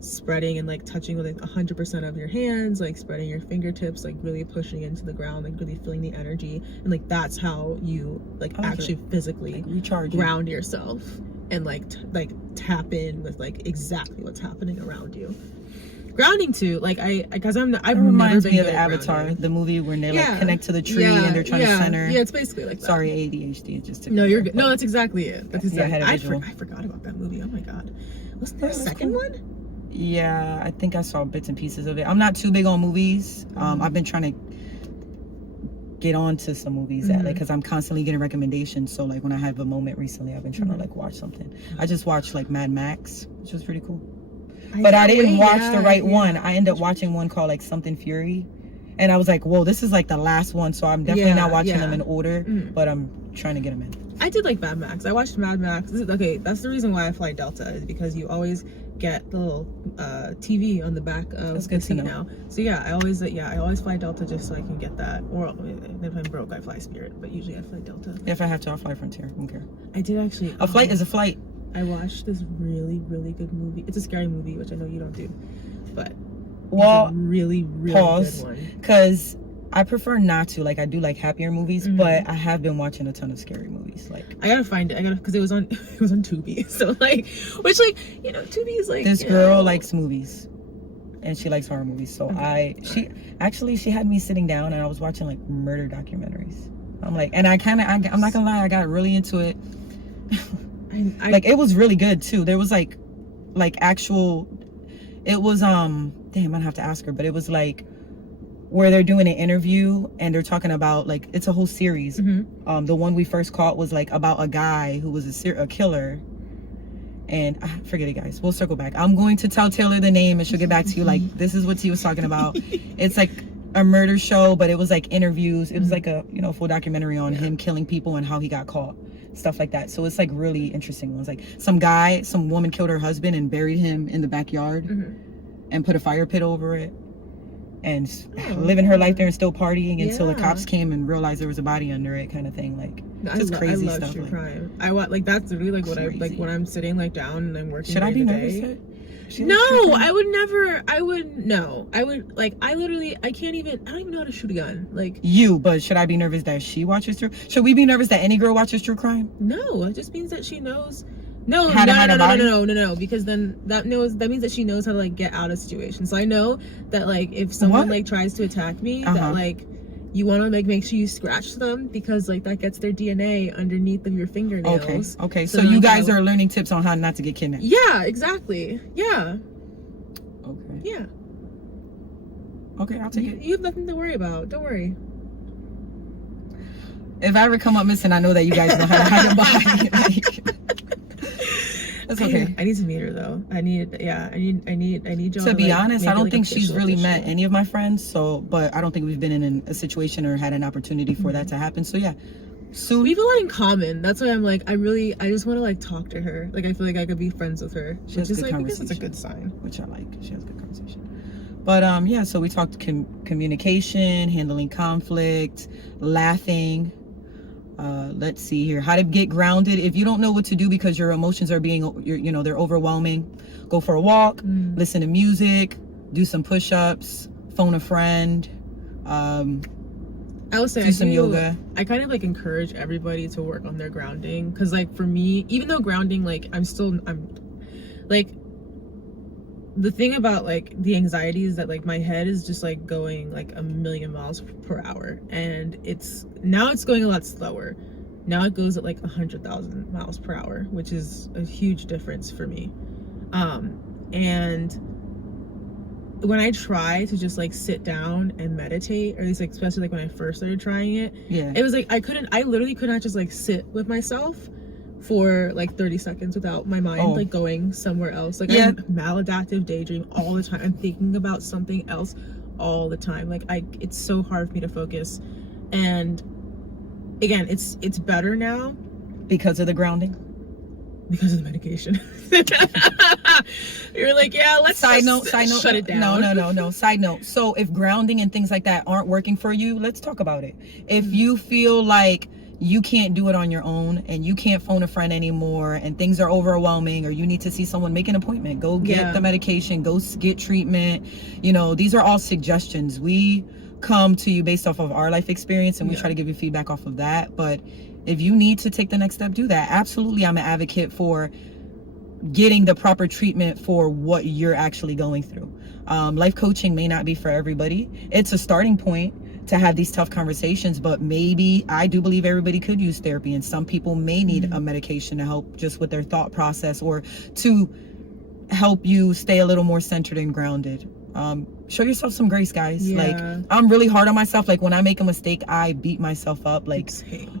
spreading and like touching with like 100% of your hands, like spreading your fingertips, like really pushing into the ground, like really feeling the energy, and like that's how you like actually physically like recharge, ground yourself, and like tap in with like exactly what's happening around you. Grounding too, like because I've reminds me of Avatar, the movie where they like connect to the tree and they're trying to center. Yeah, it's basically like that. Sorry, ADHD, it just took no, you're good. No, that's exactly it. That's exactly. I forgot about that movie. Oh my god, wasn't there a second one? Yeah, I think I saw bits and pieces of it. I'm not too big on movies. I've been trying to get on to some movies that like, because I'm constantly getting recommendations. So like when I have a moment recently, I've been trying to like watch something. I just watched like Mad Max, which was pretty cool. But I didn't watch the right one. I ended up watching one called like Something Fury. And I was like, whoa, this is like the last one. So I'm definitely not watching them in order, but I'm trying to get them in. I did like Mad Max. I watched Mad Max. Okay, that's the reason why I fly Delta, is because you always get the little TV on the back of the seat now. So yeah, I always fly Delta just so I can get that. Or if I'm broke, I fly Spirit. But usually I fly Delta. If I have to, I'll fly Frontier. I don't care. I did actually. A flight is a flight. I watched this really, really good movie. It's a scary movie, which I know you don't do, but well, it's a really, really pause, good one. Because I prefer not to. Like, I do like happier movies, but I have been watching a ton of scary movies. Like, I gotta find it. Because it was on Tubi. So like, which like, you know, Tubi is like, this girl likes movies, and she likes horror movies. So she had me sitting down, and I was watching like murder documentaries. I'm like, and I'm not gonna lie, I got really into it. Like, it was really good too. There was like actual, it was damn, I'm gonna have to ask her, but it was like where they're doing an interview and they're talking about like, it's a whole series. The one we first caught was like about a guy who was a killer, and forget it, guys, we'll circle back. I'm going to tell Taylor the name and she'll get back to you. Like, this is what he was talking about. It's like a murder show, but it was like interviews. It was like a, you know, full documentary on him killing people and how he got caught, stuff like that. So it's like really interesting ones. Like some woman killed her husband and buried him in the backyard and put a fire pit over it, and living her life there and still partying until the cops came and realized there was a body under it, kind of thing. Like, just crazy stuff. I love true crime. I want, like, that's really like what I like when I'm sitting like down and I'm working. Should I be nervous? No, I would never. I would like, I don't even know how to shoot a gun. Like you, but should I be nervous that she watches true? Should we be nervous that any girl watches true crime? No, it just means that she knows. No, because then that means that she knows how to like get out of situations. So I know that like if someone like tries to attack me, that like you want to like make sure you scratch them, because like that gets their DNA underneath of your fingernails. Okay. So you guys are learning tips on how not to get kidnapped. Yeah, exactly. Yeah. Okay. Yeah. Okay, I'll take it. You have nothing to worry about. Don't worry. If I ever come up missing, I know that you guys know how to hide your body. That's okay. I need to meet her though. I need y'all to be honest, I don't think she's really met any of my friends, but I don't think we've been in a situation or had an opportunity for that to happen. So yeah, soon. We have a lot in common. That's why I'm like, I just want to like talk to her. Like, I feel like I could be friends with her. She has good conversation. That's a good sign. Which I like. She has good conversation. But yeah, so we talked communication, handling conflict, laughing. Let's see here, how to get grounded. If you don't know what to do because your emotions are they're overwhelming, go for a walk, listen to music, do some push-ups, phone a friend, I would say do some yoga. I kind of like encourage everybody to work on their grounding, because like for me, even though grounding, like I'm like, the thing about like the anxiety is that like my head is just like going like 1,000,000 miles per hour, and it's going a lot slower. Now it goes at like 100,000 miles per hour, which is a huge difference for me. And when I try to just like sit down and meditate, or at least like especially like when I first started trying it, it was like I literally could not just like sit with myself for like 30 seconds without my mind like going somewhere else. Like I'm maladaptive daydream all the time. I'm thinking about something else all the time. Like it's so hard for me to focus. And again, it's better now because of the grounding, because of the medication. You're like, yeah, let's side note shut it down. No side note, so if grounding and things like that aren't working for you, let's talk about it. If you feel like you can't do it on your own and you can't phone a friend anymore and things are overwhelming, or you need to see someone, make an appointment, go get the medication, go get treatment. These are all suggestions. We come to you based off of our life experience, and we try to give you feedback off of that. But if you need to take the next step, do that. Absolutely, I'm an advocate for getting the proper treatment for what you're actually going through. Life coaching may not be for everybody. It's a starting point to have these tough conversations, but maybe I do believe everybody could use therapy, and some people may need a medication to help just with their thought process, or to help you stay a little more centered and grounded. Show yourself some grace, guys. Like, I'm really hard on myself. Like, when I make a mistake, I beat myself up like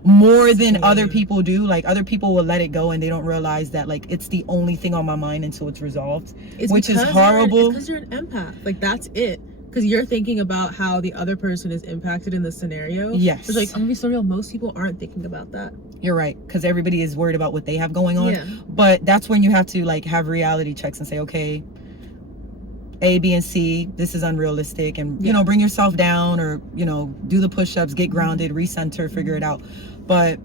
more than other people do. Like, other people will let it go and they don't realize that like it's the only thing on my mind until it's resolved, which is horrible. Because you're an empath. Like, that's it. Because you're thinking about how the other person is impacted in the scenario. Yes. It's like, I'm gonna be so real, most people aren't thinking about that. You're right, because everybody is worried about what they have going on. But that's when you have to like have reality checks and say, okay, A, B, and C, this is unrealistic, and bring yourself down, or do the push-ups, get grounded, recenter, figure it out. But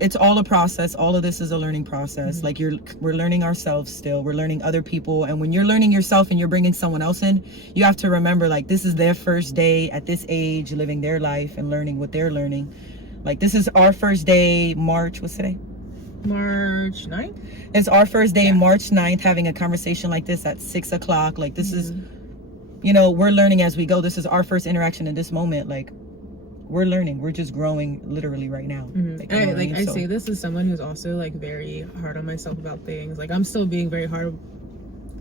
it's all a process. All of this is a learning process. Like, we're learning ourselves still. We're learning other people. And when you're learning yourself and you're bringing someone else in, you have to remember, like, this is their first day at this age, living their life and learning what they're learning. Like, this is our first day, what's today? March 9th? It's our first day, March 9th, having a conversation like this at 6 o'clock. Like, this is, we're learning as we go. This is our first interaction in this moment. Like, we're learning. We're just growing literally right now. I say this as someone who's also like very hard on myself about things. Like, I'm still being very hard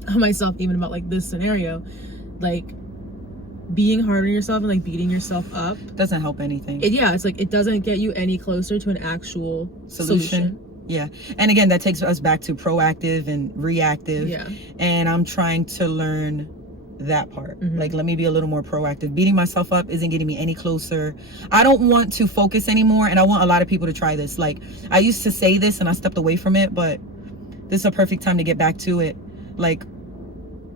on myself even about like this scenario. Like, being hard on yourself and like beating yourself up doesn't help anything. It's like it doesn't get you any closer to an actual solution. Yeah. And again, that takes us back to proactive and reactive. And I'm trying to learn that part. Like, let me be a little more proactive. Beating myself up isn't getting me any closer. I don't want to focus anymore, and I want a lot of people to try this. Like, I used to say this and I stepped away from it, but this is a perfect time to get back to it. Like,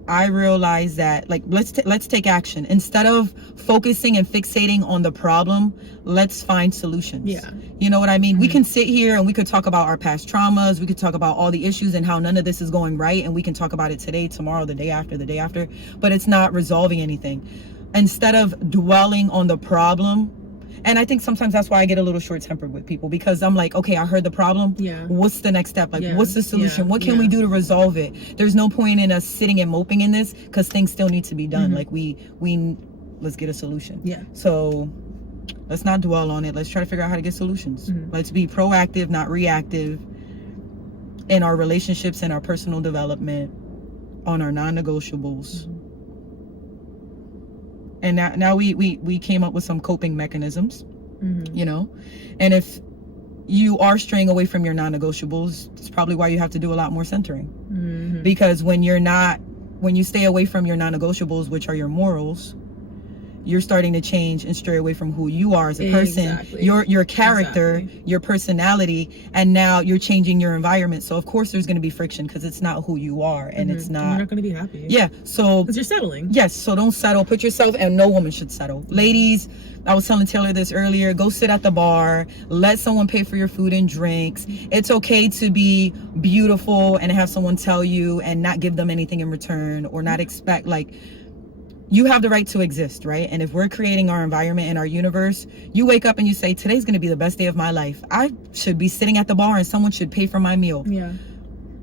I realized that, like, let's take action. Instead of focusing and fixating on the problem, let's find solutions. You know what I mean? We can sit here and we could talk about our past traumas. We could talk about all the issues and how none of this is going right. And we can talk about it today, tomorrow, the day after, but it's not resolving anything. Instead of dwelling on the problem. And I think sometimes that's why I get a little short-tempered with people, because I'm like, okay, I heard the problem. What's the next step? Like, what's the solution? What can we do to resolve it? There's no point in us sitting and moping in this, because things still need to be done. Like, let's get a solution. So let's not dwell on it. Let's try to figure out how to get solutions. Let's be proactive, not reactive, in our relationships and our personal development, on our non-negotiables. And now we came up with some coping mechanisms, and if you are straying away from your non-negotiables, it's probably why you have to do a lot more centering. Because when you stay away from your non-negotiables, which are your morals, you're starting to change and stray away from who you are as a person, your character, your personality, and now you're changing your environment. So of course there's going to be friction because it's not who you are, and it's not. You're not going to be happy. Yeah. So because you're settling. Yes. So don't settle. Put yourself, and no woman should settle. Ladies, I was telling Taylor this earlier. Go sit at the bar. Let someone pay for your food and drinks. It's okay to be beautiful and have someone tell you and not give them anything in return, or not expect, like, you have the right to exist, right? And if we're creating our environment and our universe, you wake up and you say, today's going to be the best day of my life. I should be sitting at the bar and someone should pay for my meal. Yeah.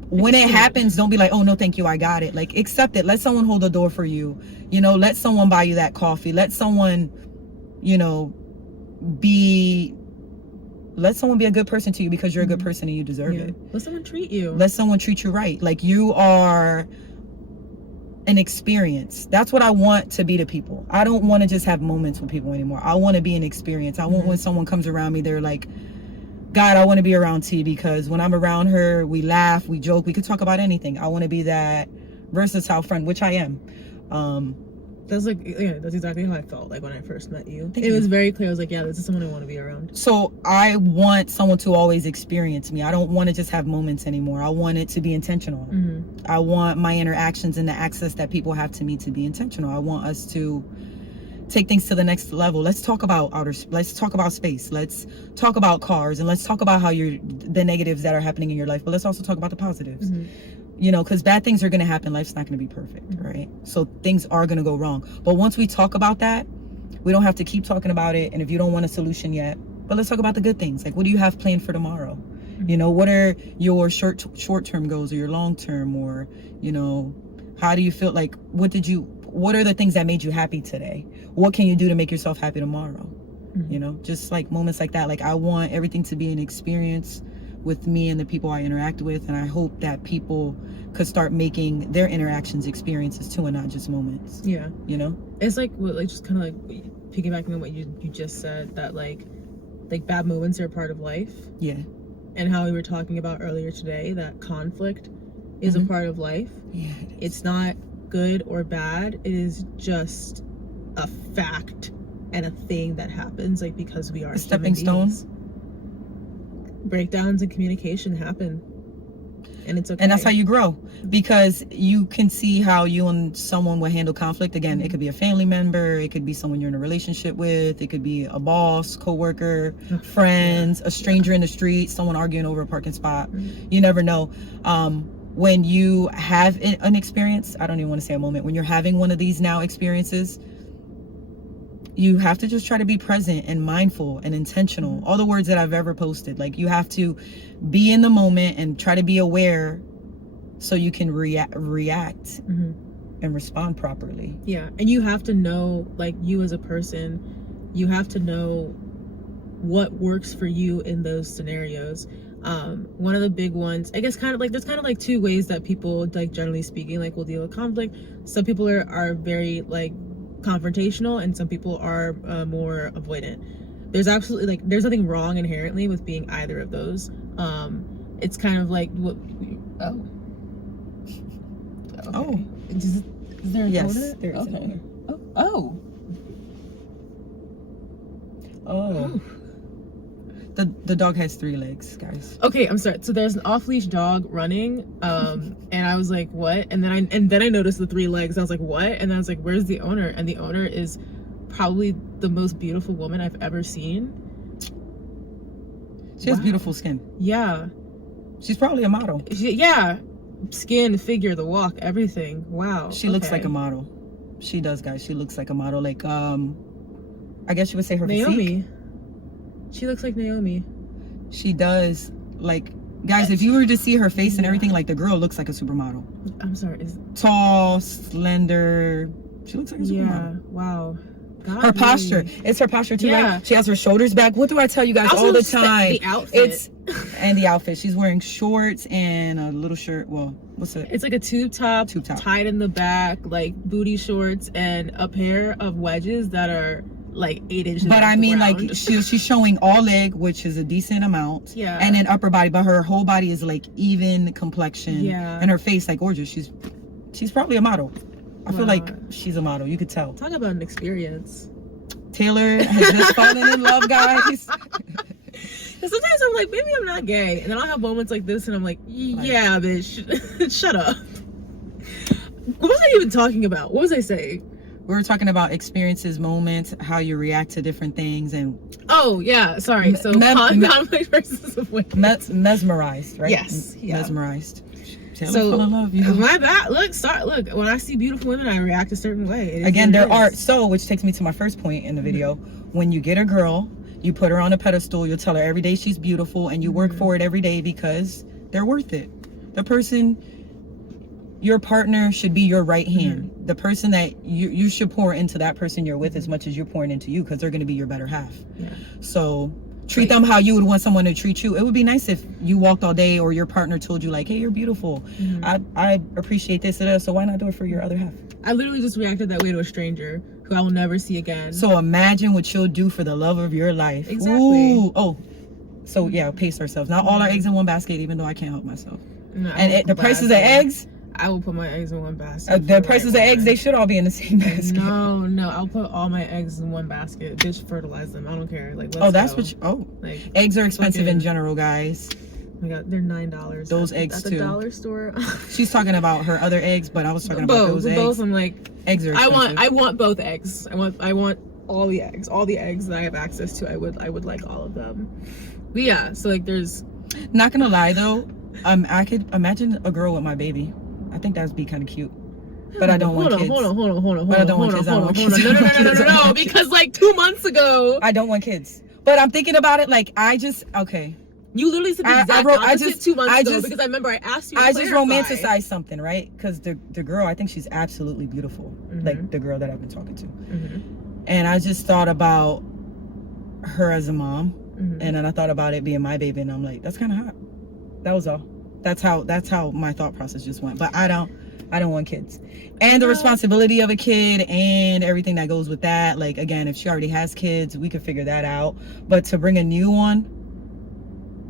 When it happens, don't be like, oh, no, thank you, I got it. Like, accept it. Let someone hold the door for you. You know, let someone buy you that coffee. Let someone, you know, be a good person to you because you're a good person and you deserve it. Let someone treat you. Let someone treat you right. Like, you are an experience. That's what I want to be to people. I don't want to just have moments with people anymore. I want to be an experience. I want when someone comes around me, they're like, God, I want to be around T, because when I'm around her, we laugh, we joke, we could talk about anything. I want to be that versatile friend, which I am. That's exactly how I felt like when I first met you. It was very clear. I was like, yeah, this is someone I want to be around. So I want someone to always experience me. I don't want to just have moments anymore. I want it to be intentional. I want my interactions and the access that people have to me to be intentional. I want us to take things to the next level. Let's talk about let's talk about space. Let's talk about cars, and let's talk about how the negatives that are happening in your life, but let's also talk about the positives. You know, because bad things are going to happen. Life's not going to be perfect, right? So things are going to go wrong. But once we talk about that, we don't have to keep talking about it. And if you don't want a solution yet, but let's talk about the good things. Like, what do you have planned for tomorrow? You know, what are your short-term goals, or your long-term, or, you know, how do you feel? Like, what are the things that made you happy today? What can you do to make yourself happy tomorrow? You know, just like moments like that. Like, I want everything to be an experience with me and the people I interact with, and I hope that people could start making their interactions experiences too, and not just moments. Yeah, you know, it's like just kind of like piggybacking on what you just said, that like bad moments are a part of life. Yeah, and how we were talking about earlier today, that conflict is a part of life. Yeah, it's not good or bad. It is just a fact and a thing that happens, like, because we are a stepping stone. Breakdowns in communication happen, and it's okay. And that's how you grow, because you can see how you and someone will handle conflict. Again, it could be a family member, it could be someone you're in a relationship with, it could be a boss, co-worker, friends, a stranger in the street, someone arguing over a parking spot. You never know. When you have an experience, I don't even want to say a moment, when you're having one of these now experiences, you have to just try to be present and mindful and intentional. All the words that I've ever posted, like, you have to be in the moment and try to be aware so you can react and respond properly. Yeah, and you have to know, like, you as a person, you have to know what works for you in those scenarios. One of the big ones, I guess, there's kind of like two ways that people, like, generally speaking, like, will deal with conflict. Some people are very, like, confrontational, and some people are more avoidant. There's absolutely, there's nothing wrong inherently with being either of those. It's kind of like what is there an owner? There is an owner. Oh. The dog has 3 legs, guys. Okay, I'm sorry. So there's an off-leash dog running, and I was like, what? And then I noticed the 3 legs. I was like, what? And then I was like, where's the owner? And the owner is probably the most beautiful woman I've ever seen. She has beautiful skin. Yeah. She's probably a model. Skin, the figure, the walk, everything. Wow. She looks like a model. She does, guys. She looks like a model. Like, I guess you would say her physique. She looks like Naomi. She does. Like, guys, if you were to see her face and everything, like, the girl looks like a supermodel. I'm sorry. Tall, slender. She looks like a supermodel. Yeah. Wow. God, her posture. It's her posture too, right? She has her shoulders back. What do I tell you guys all the time? The outfit. And the outfit. She's wearing shorts and a little shirt. Well, what's it? It's like a tube top tied in the back, like booty shorts, and a pair of wedges that are like 8 inches. But I mean, like, she's showing all leg, which is a decent amount. Yeah. And then upper body, but her whole body is like even complexion. Yeah. And her face, like, gorgeous. She's probably a model. I feel like she's a model. You could tell. Talk about an experience. Taylor has just fallen in love, guys. Sometimes I'm like, maybe I'm not gay. And then I'll have moments like this and I'm like, yeah, bitch, shut up. What was I even talking about? What was I saying? We were talking about experiences, moments, how you react to different things, and oh yeah, sorry. So conflict versus avoidance. Mesmerized, right? Yes, mesmerized. Taylor So fell in love, you know? my bad. Look. When I see beautiful women, I react a certain way. Again, there are which takes me to my first point in the video. When you get a girl, you put her on a pedestal. You tell her every day she's beautiful, and you work for it every day because they're worth it. The person, your partner, should be your right hand. The person that you should pour into that person you're with as much as you're pouring into you, because they're going to be your better half. Yeah. So treat them how you would want someone to treat you. It would be nice if you walked all day, or your partner told you like, hey, you're beautiful. I appreciate this, so why not do it for your other half? I literally just reacted that way to a stranger who I will never see again. So imagine what you'll do for the love of your life. Exactly. Ooh. Oh, so yeah, pace ourselves. Not all our eggs in one basket, even though I can't help myself. No, and the prices of eggs, I will put my eggs in one basket. The prices of eggs, they should all be in the same basket. No, I'll put all my eggs in one basket. Bitch, fertilize them. I don't care. Like, that's what like, eggs are expensive in general, guys. Oh my god, they're $9. Those eggs at too. The dollar store. She's talking about her other eggs, but I was talking about those eggs. Both. I'm like, eggs are expensive. I want both eggs. I want all the eggs that I have access to. I would like all of them. But yeah, so like there's. Not gonna lie though, I could imagine a girl with my baby. I think that'd be kind of cute. But I don't want kids. Hold on. No, because like 2 months ago. I don't want kids. But I'm thinking about it like okay. You literally said the exact opposite 2 months ago, because I remember I asked you to clarify. just romanticized something, right? Because the girl, I think she's absolutely beautiful. Like the girl that I've been talking to. And I just thought about her as a mom. And then I thought about it being my baby, and I'm like, that's kind of hot. That was all. That's how my thought process just went. But I don't want kids. And the responsibility of a kid and everything that goes with that. Like, again, if she already has kids, we could figure that out. But to bring a new one,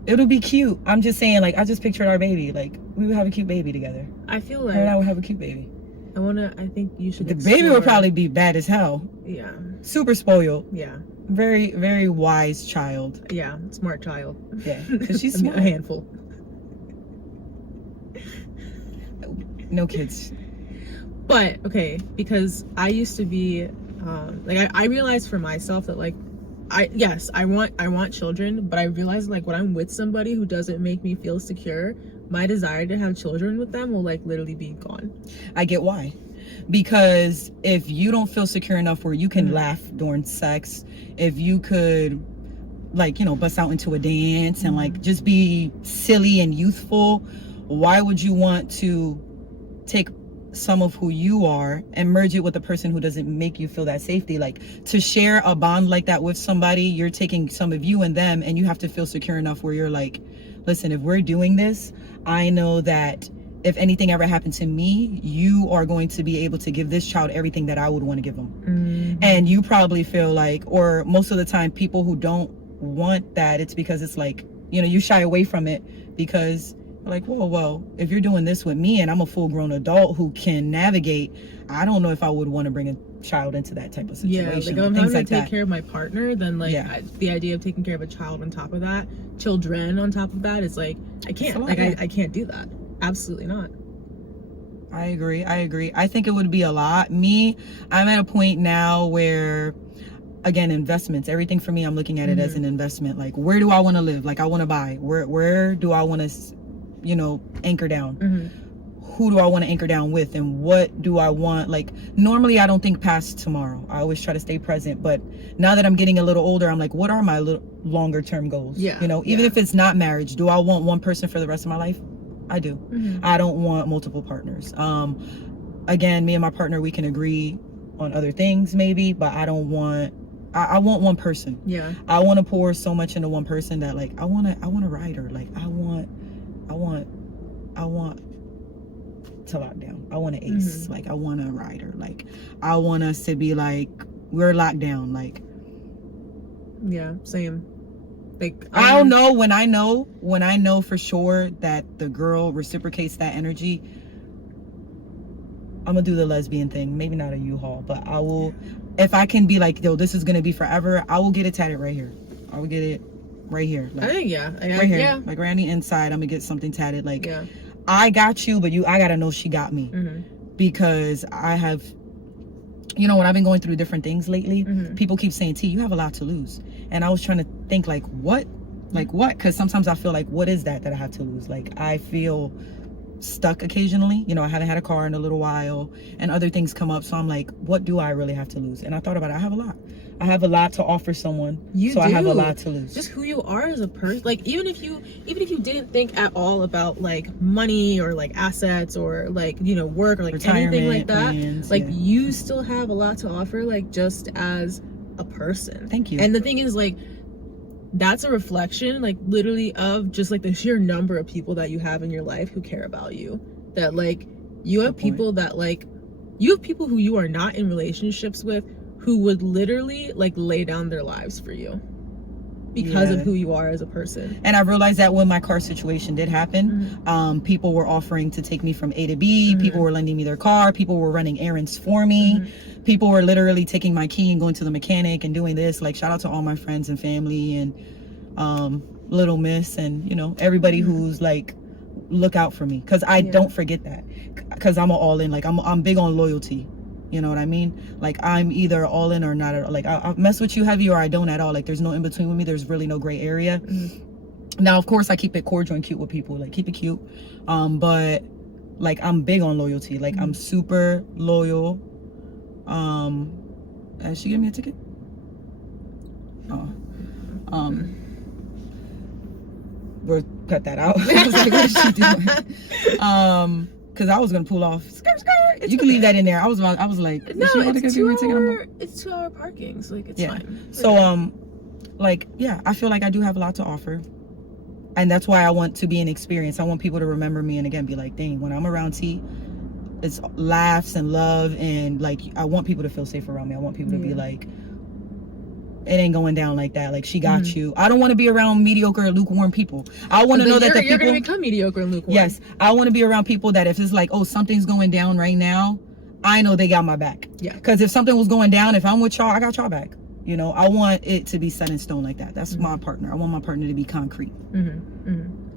it'll be cute. I'm just saying, like, I just pictured our baby. Like, we would have a cute baby together. I feel like her and I would have a cute baby. I think you should. The baby would probably be bad as hell. Yeah. Super spoiled. Yeah. Very, very wise child. Yeah, smart child. Yeah, because she's smart. A handful. No kids. But okay, because I used to be like I realized for myself that like I want children, but I realized like when I'm with somebody who doesn't make me feel secure, my desire to have children with them will like literally be gone. I get why. Because if you don't feel secure enough where you can laugh during sex, if you could like, bust out into a dance and like just be silly and youthful, why would you want to take some of who you are and merge it with a person who doesn't make you feel that safety? Like, to share a bond like that with somebody, you're taking some of you and them, and you have to feel secure enough where you're like, listen, if we're doing this, I know that if anything ever happened to me, you are going to be able to give this child everything that I would want to give them. And you probably feel like, or most of the time, people who don't want that, it's because it's like, you shy away from it because like, whoa, if you're doing this with me and I'm a full-grown adult who can navigate, I don't know if I would want to bring a child into that type of situation. Yeah, like if I'm having to take care of my partner, then like the idea of taking care of a child on top of that, children on top of that, is like, I can't. Like I can't do that. Absolutely not. I agree. I think it would be a lot. I'm at a point now where, again, investments, everything for me, I'm looking at it as an investment. Like, where do I want to live? Like, I want to buy. Where do I want to anchor down? Who do I want to anchor down with, and what do I want? Like, normally I don't think past tomorrow. I always try to stay present, but now that I'm getting a little older, I'm like, what are my longer term goals? Even if it's not marriage, do I want one person for the rest of my life? I do. I don't want multiple partners. Again, me and my partner, we can agree on other things maybe, but I don't want, I want one person. Yeah. I want to pour so much into one person that like, I want to ride her. Like, I want to lock down. I want to ace. Like, I want to ride her. Like, I want us to be like, we're locked down. Like, yeah, same. Like, I don't know, when I know for sure that the girl reciprocates that energy, gonna do the lesbian thing. Maybe not a U-Haul, but I will, if I can be like, yo, this is gonna be forever, I will get it tatted right here. I will get it right here. Like, I think, right here. Yeah. Like right on the inside, I'm gonna get something tatted. Like, yeah. I got you, but I gotta know she got me. Because I have, when I've been going through different things lately, people keep saying, T, you have a lot to lose. And I was trying to think, like, what? Like, what? Because sometimes I feel like, what is that I have to lose? Like, I feel stuck occasionally. I haven't had a car in a little while, and other things come up. So I'm like, what do I really have to lose? And I thought about it. I have a lot. I have a lot to offer someone. I have a lot to lose. Just who you are as a person. Like, even if you didn't think at all about like money or like assets or like, work or like anything like that, plans, like you still have a lot to offer, like just as a person. Thank you. And the thing is, like, that's a reflection, like, literally of just like the sheer number of people that you have in your life who care about you. That like you have people that like you have people who you are not in relationships with who would literally like lay down their lives for you because of who you are as a person. And I realized that when my car situation did happen, people were offering to take me from A to B. People were lending me their car. People were running errands for me. People were literally taking my key and going to the mechanic and doing this. Like, shout out to all my friends and family and Little Miss and everybody who's like, look out for me, because I don't forget that, because I'm all in. Like, I'm big on loyalty. You know what I mean? Like, I'm either all in or not at all. Like, I'll mess with you heavy or I don't at all. Like, there's no in between with me. There's really no gray area. Now, of course, I keep it cordial and cute with people. Like, keep it cute. But like, I'm big on loyalty. Like, I'm super loyal. She give me a ticket? We'll cut that out. I was like, what is she doing? Because I was gonna pull off. Skirt. You can leave that in there. I was like, no, it's 2 hour parking, so like it's fine. So like, I feel like I do have a lot to offer, and that's why I want to be an experience. I want people to remember me and again be like, dang, when I'm around T, it's laughs and love, and like, I want people to feel safe around me. I want people to be like, it ain't going down like that. Like, she got you. I don't want to be around mediocre or lukewarm people. I want to know that you're going to become mediocre and lukewarm. Yes. I want to be around people that if it's like, oh, something's going down right now, I know they got my back. Yeah. Because if something was going down, if I'm with y'all, I got y'all back. I want it to be set in stone like that. That's my partner. I want my partner to be concrete.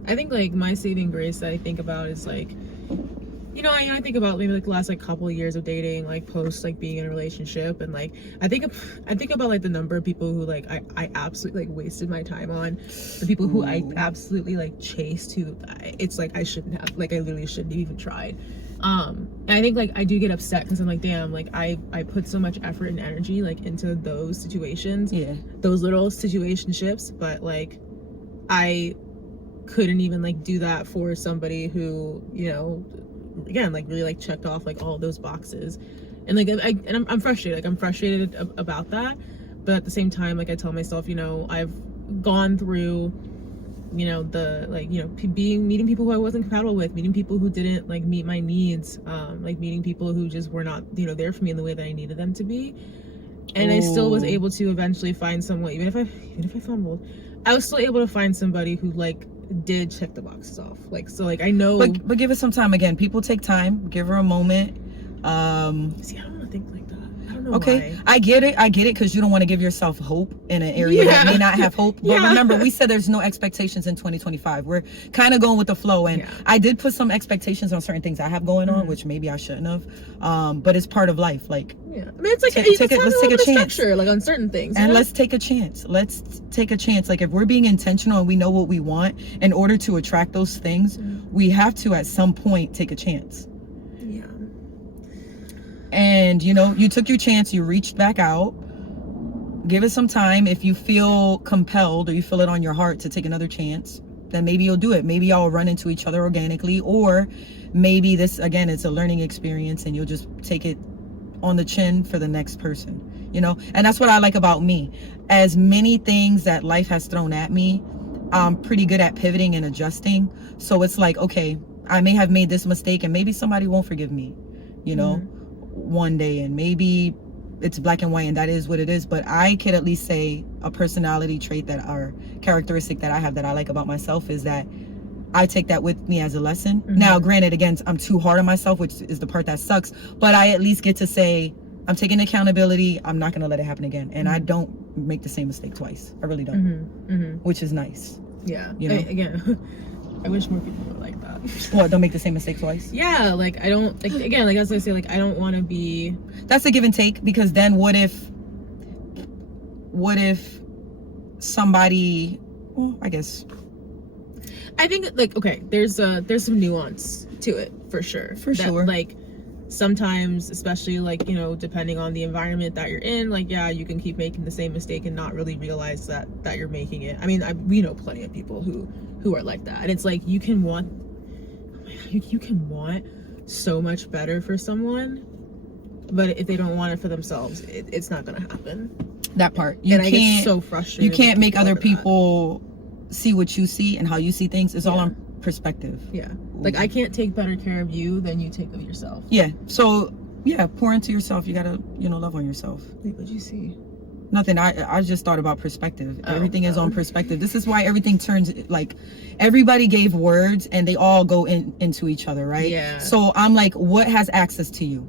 I think like my saving grace that I think about is like, I think about maybe like the last like couple of years of dating, like post like being in a relationship, and like I think about like the number of people who like I absolutely like wasted my time on, the people who I absolutely like chased, who it's like I shouldn't have, like I literally shouldn't have even tried. And I think like I do get upset because I'm like, damn, like I put so much effort and energy like into those situations, those little situationships, but like I couldn't even like do that for somebody who, again, like really like checked off like all of those boxes. And like I'm frustrated. Like, I'm frustrated about that, but at the same time, like I tell myself, I've gone through the like meeting people who I wasn't compatible with, meeting people who didn't like meet my needs, like meeting people who just were not there for me in the way that I needed them to be. And I still was able to eventually find someone, even if I fumbled, I was still able to find somebody who like did check the boxes off. Like, so like I know, but give it some time. Again, people take time. Give her a moment. See, I don't want to think like that. I don't know. Okay, why. I get it because you don't want to give yourself hope in an area that may not have hope. But remember, we said there's no expectations in 2025. We're kind of going with the flow, and I did put some expectations on certain things I have going on, which maybe I shouldn't have. But it's part of life. Like, I mean, it's like let's take a chance, structure, like on certain things, and let's take a chance. Let's take a chance. Like, if we're being intentional and we know what we want, in order to attract those things, we have to at some point take a chance. And you took your chance, you reached back out. Give it some time. If you feel compelled or you feel it on your heart to take another chance, then maybe you'll do it. Maybe y'all will run into each other organically, or maybe this, again, it's a learning experience and you'll just take it on the chin for the next person, and that's what I like about me. As many things that life has thrown at me, I'm pretty good at pivoting and adjusting. So it's like, okay, I may have made this mistake and maybe somebody won't forgive me, one day, and maybe it's black and white and that is what it is. But I could at least say a personality trait or characteristic that I have that I like about myself is that I take that with me as a lesson. Now, granted, again, I'm too hard on myself, which is the part that sucks, but I at least get to say, I'm taking accountability. I'm not going to let it happen again. And I don't make the same mistake twice. I really don't. Which is nice. Yeah. You know? Again, I wish more people were like that. What, don't make the same mistake twice? Yeah, like I don't, like, again, like as I say, like I don't want to be... That's a give and take, because then what if somebody, well, I guess... I think, like, okay, there's some nuance to it, for sure. Sure. Like, sometimes, especially, like, you know, depending on the environment that you're in, like, yeah, you can keep making the same mistake and not really realize that you're making it. I mean, we know plenty of people who are like that. And it's like, you can want so much better for someone, but if they don't want it for themselves, it's not going to happen. That part. I get so frustrated. You can't make other people see what you see and how you see things. It's all on perspective. Yeah. Like, I can't take better care of you than you take of yourself. Yeah. So, yeah, pour into yourself. You gotta, love on yourself. Wait, what'd you see? Nothing. I just thought about perspective. Everything is on perspective. This is why everything turns, like, everybody gave words and they all go into each other, right? Yeah. So I'm like, what has access to you?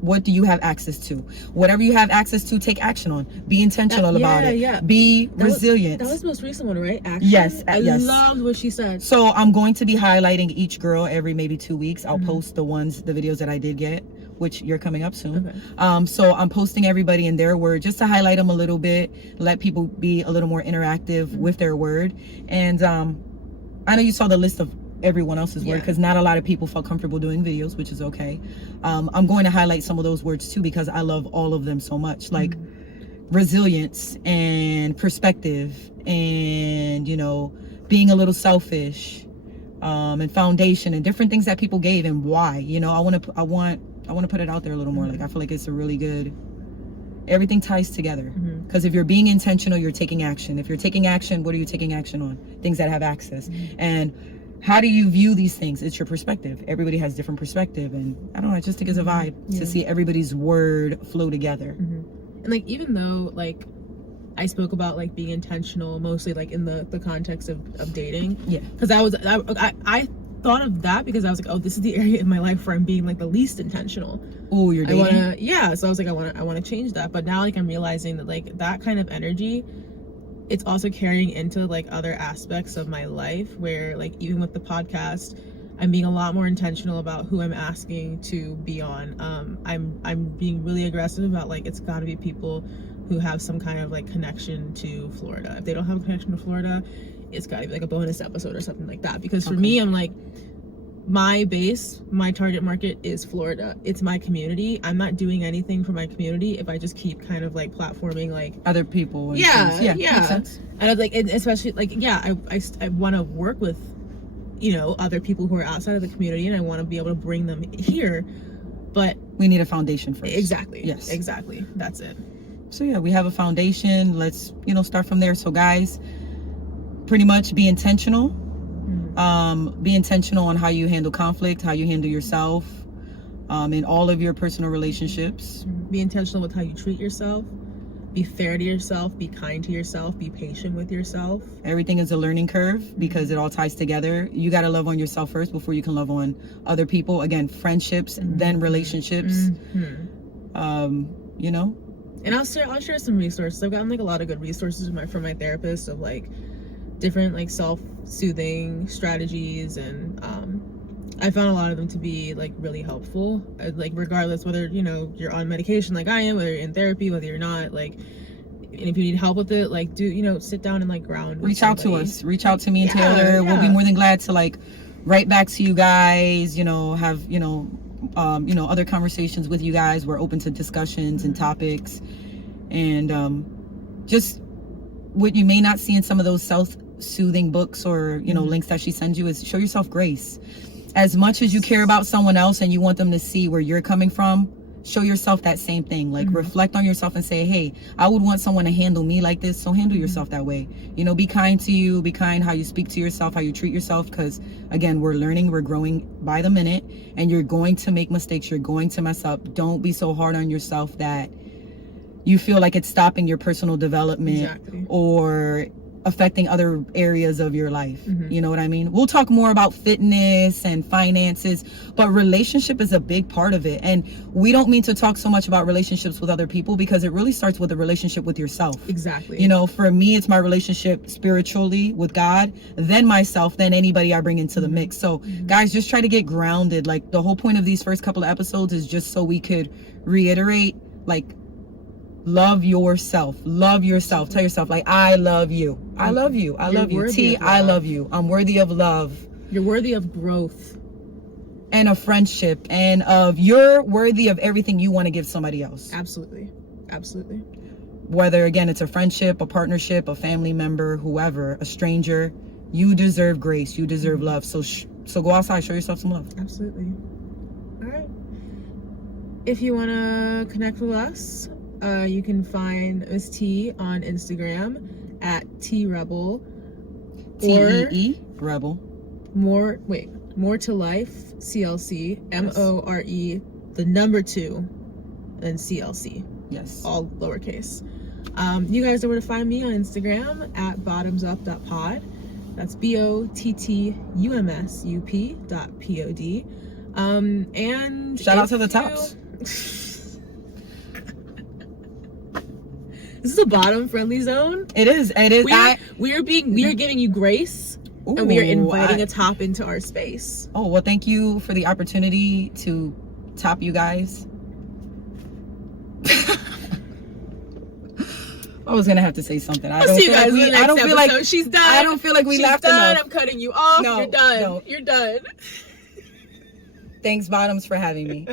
What do you have access to? Whatever you have access to, take action on. Be intentional about it. Yeah. Be resilient. That was the most recent one, right? Action? Yes. I loved what she said. So I'm going to be highlighting each girl every maybe 2 weeks. I'll post the videos that I did get, which you're coming up soon. Okay. So I'm posting everybody in their word just to highlight them a little bit, let people be a little more interactive with their word. And I know you saw the list of everyone else's word, because not a lot of people felt comfortable doing videos, which is okay. I'm going to highlight some of those words too, because I love all of them so much, like resilience and perspective and being a little selfish, and foundation and different things that people gave and why. I want to put it out there a little more. Like, I feel like it's a really good, everything ties together, because if you're being intentional, you're taking action. If you're taking action, what are you taking action on? Things that have access. And how do you view these things? It's your perspective. Everybody has different perspective, and I don't know, I just think it's a vibe to see everybody's word flow together. And like, even though like I spoke about like being intentional mostly like in the context of dating, because I thought of that because I was like, oh, this is the area in my life where I'm being like the least intentional. Oh, you're dating? So I was like, I want to change that. But now like I'm realizing that like that kind of energy, it's also carrying into like other aspects of my life, where like even with the podcast, I'm being a lot more intentional about who I'm asking to be on. I'm being really aggressive about like, it's got to be people who have some kind of like connection to Florida. If they don't have a connection to Florida, it's got to be like a bonus episode or something like that. Because for me, I'm like, my target market is Florida. It's my community. I'm not doing anything for my community if I just keep kind of like platforming like other people. And yeah. Makes sense. And I was like, especially like, I want to work with, other people who are outside of the community, and I want to be able to bring them here. But we need a foundation first. Exactly. Yes. Exactly. That's it. So yeah, we have a foundation. Let's, start from there. So guys, pretty much be intentional. Be intentional on how you handle conflict, how you handle yourself, in all of your personal relationships. Be intentional with how you treat yourself. Be fair to yourself. Be kind to yourself. Be patient with yourself. Everything is a learning curve, because it all ties together. You got to love on yourself first before you can love on other people. Again, friendships, then relationships. And I'll share some resources. I've gotten like a lot of good resources from my therapist of like different like self-soothing strategies, and I found a lot of them to be like really helpful, like regardless whether you're on medication like I am, whether you're in therapy, whether you're not, like, and if you need help with it, like sit down and like ground. Reach out to us. Reach out to me and Taylor. We'll be more than glad to like write back to you guys. Have other conversations with you guys. We're open to discussions and topics, and just what you may not see in some of those self-soothing books or links that she sends you is show yourself grace. As much as you care about someone else and you want them to see where you're coming from, show yourself that same thing. Like, reflect on yourself and say, hey, I would want someone to handle me like this, so handle yourself that way. Be kind to you. Be kind how you speak to yourself, how you treat yourself, because again, we're learning, we're growing by the minute, and you're going to make mistakes, you're going to mess up. Don't be so hard on yourself that you feel like it's stopping your personal development or affecting other areas of your life. Mm-hmm. You know what I mean? We'll talk more about fitness and finances, but relationship is a big part of it. And we don't mean to talk so much about relationships with other people, because it really starts with a relationship with yourself. Exactly. You know, for me, it's my relationship spiritually with God, then myself, then anybody I bring into the mix. So guys, just try to get grounded. Like, the whole point of these first couple of episodes is just so we could reiterate, like, love yourself. Tell yourself, like, I love you. I love you. I love you. T, I love you. I'm worthy of love. You're worthy of growth. And of friendship. And you're worthy of everything you want to give somebody else. Absolutely. Absolutely. Whether, again, it's a friendship, a partnership, a family member, whoever, a stranger, you deserve grace. You deserve love. So go outside, show yourself some love. Absolutely. All right. If you want to connect with us, you can find Miss T on Instagram at teerebel. T-E-E, rebel. More to life, CLC, MORE, the number 2, and CLC. Yes. All lowercase. You guys know where to find me on Instagram at bottumsup.pod. That's bottumsup.pod. And shout out to the tops. This is a bottom friendly zone. It is. We are giving you grace. Ooh, and we are inviting a top into our space. Oh, well, thank you for the opportunity to top you guys. I was gonna have to say something. I'll see you guys in the next episode. She's done. I don't feel like we laughed enough. I'm cutting you off. No, you're done. No. You're done. Thanks, Bottums, for having me.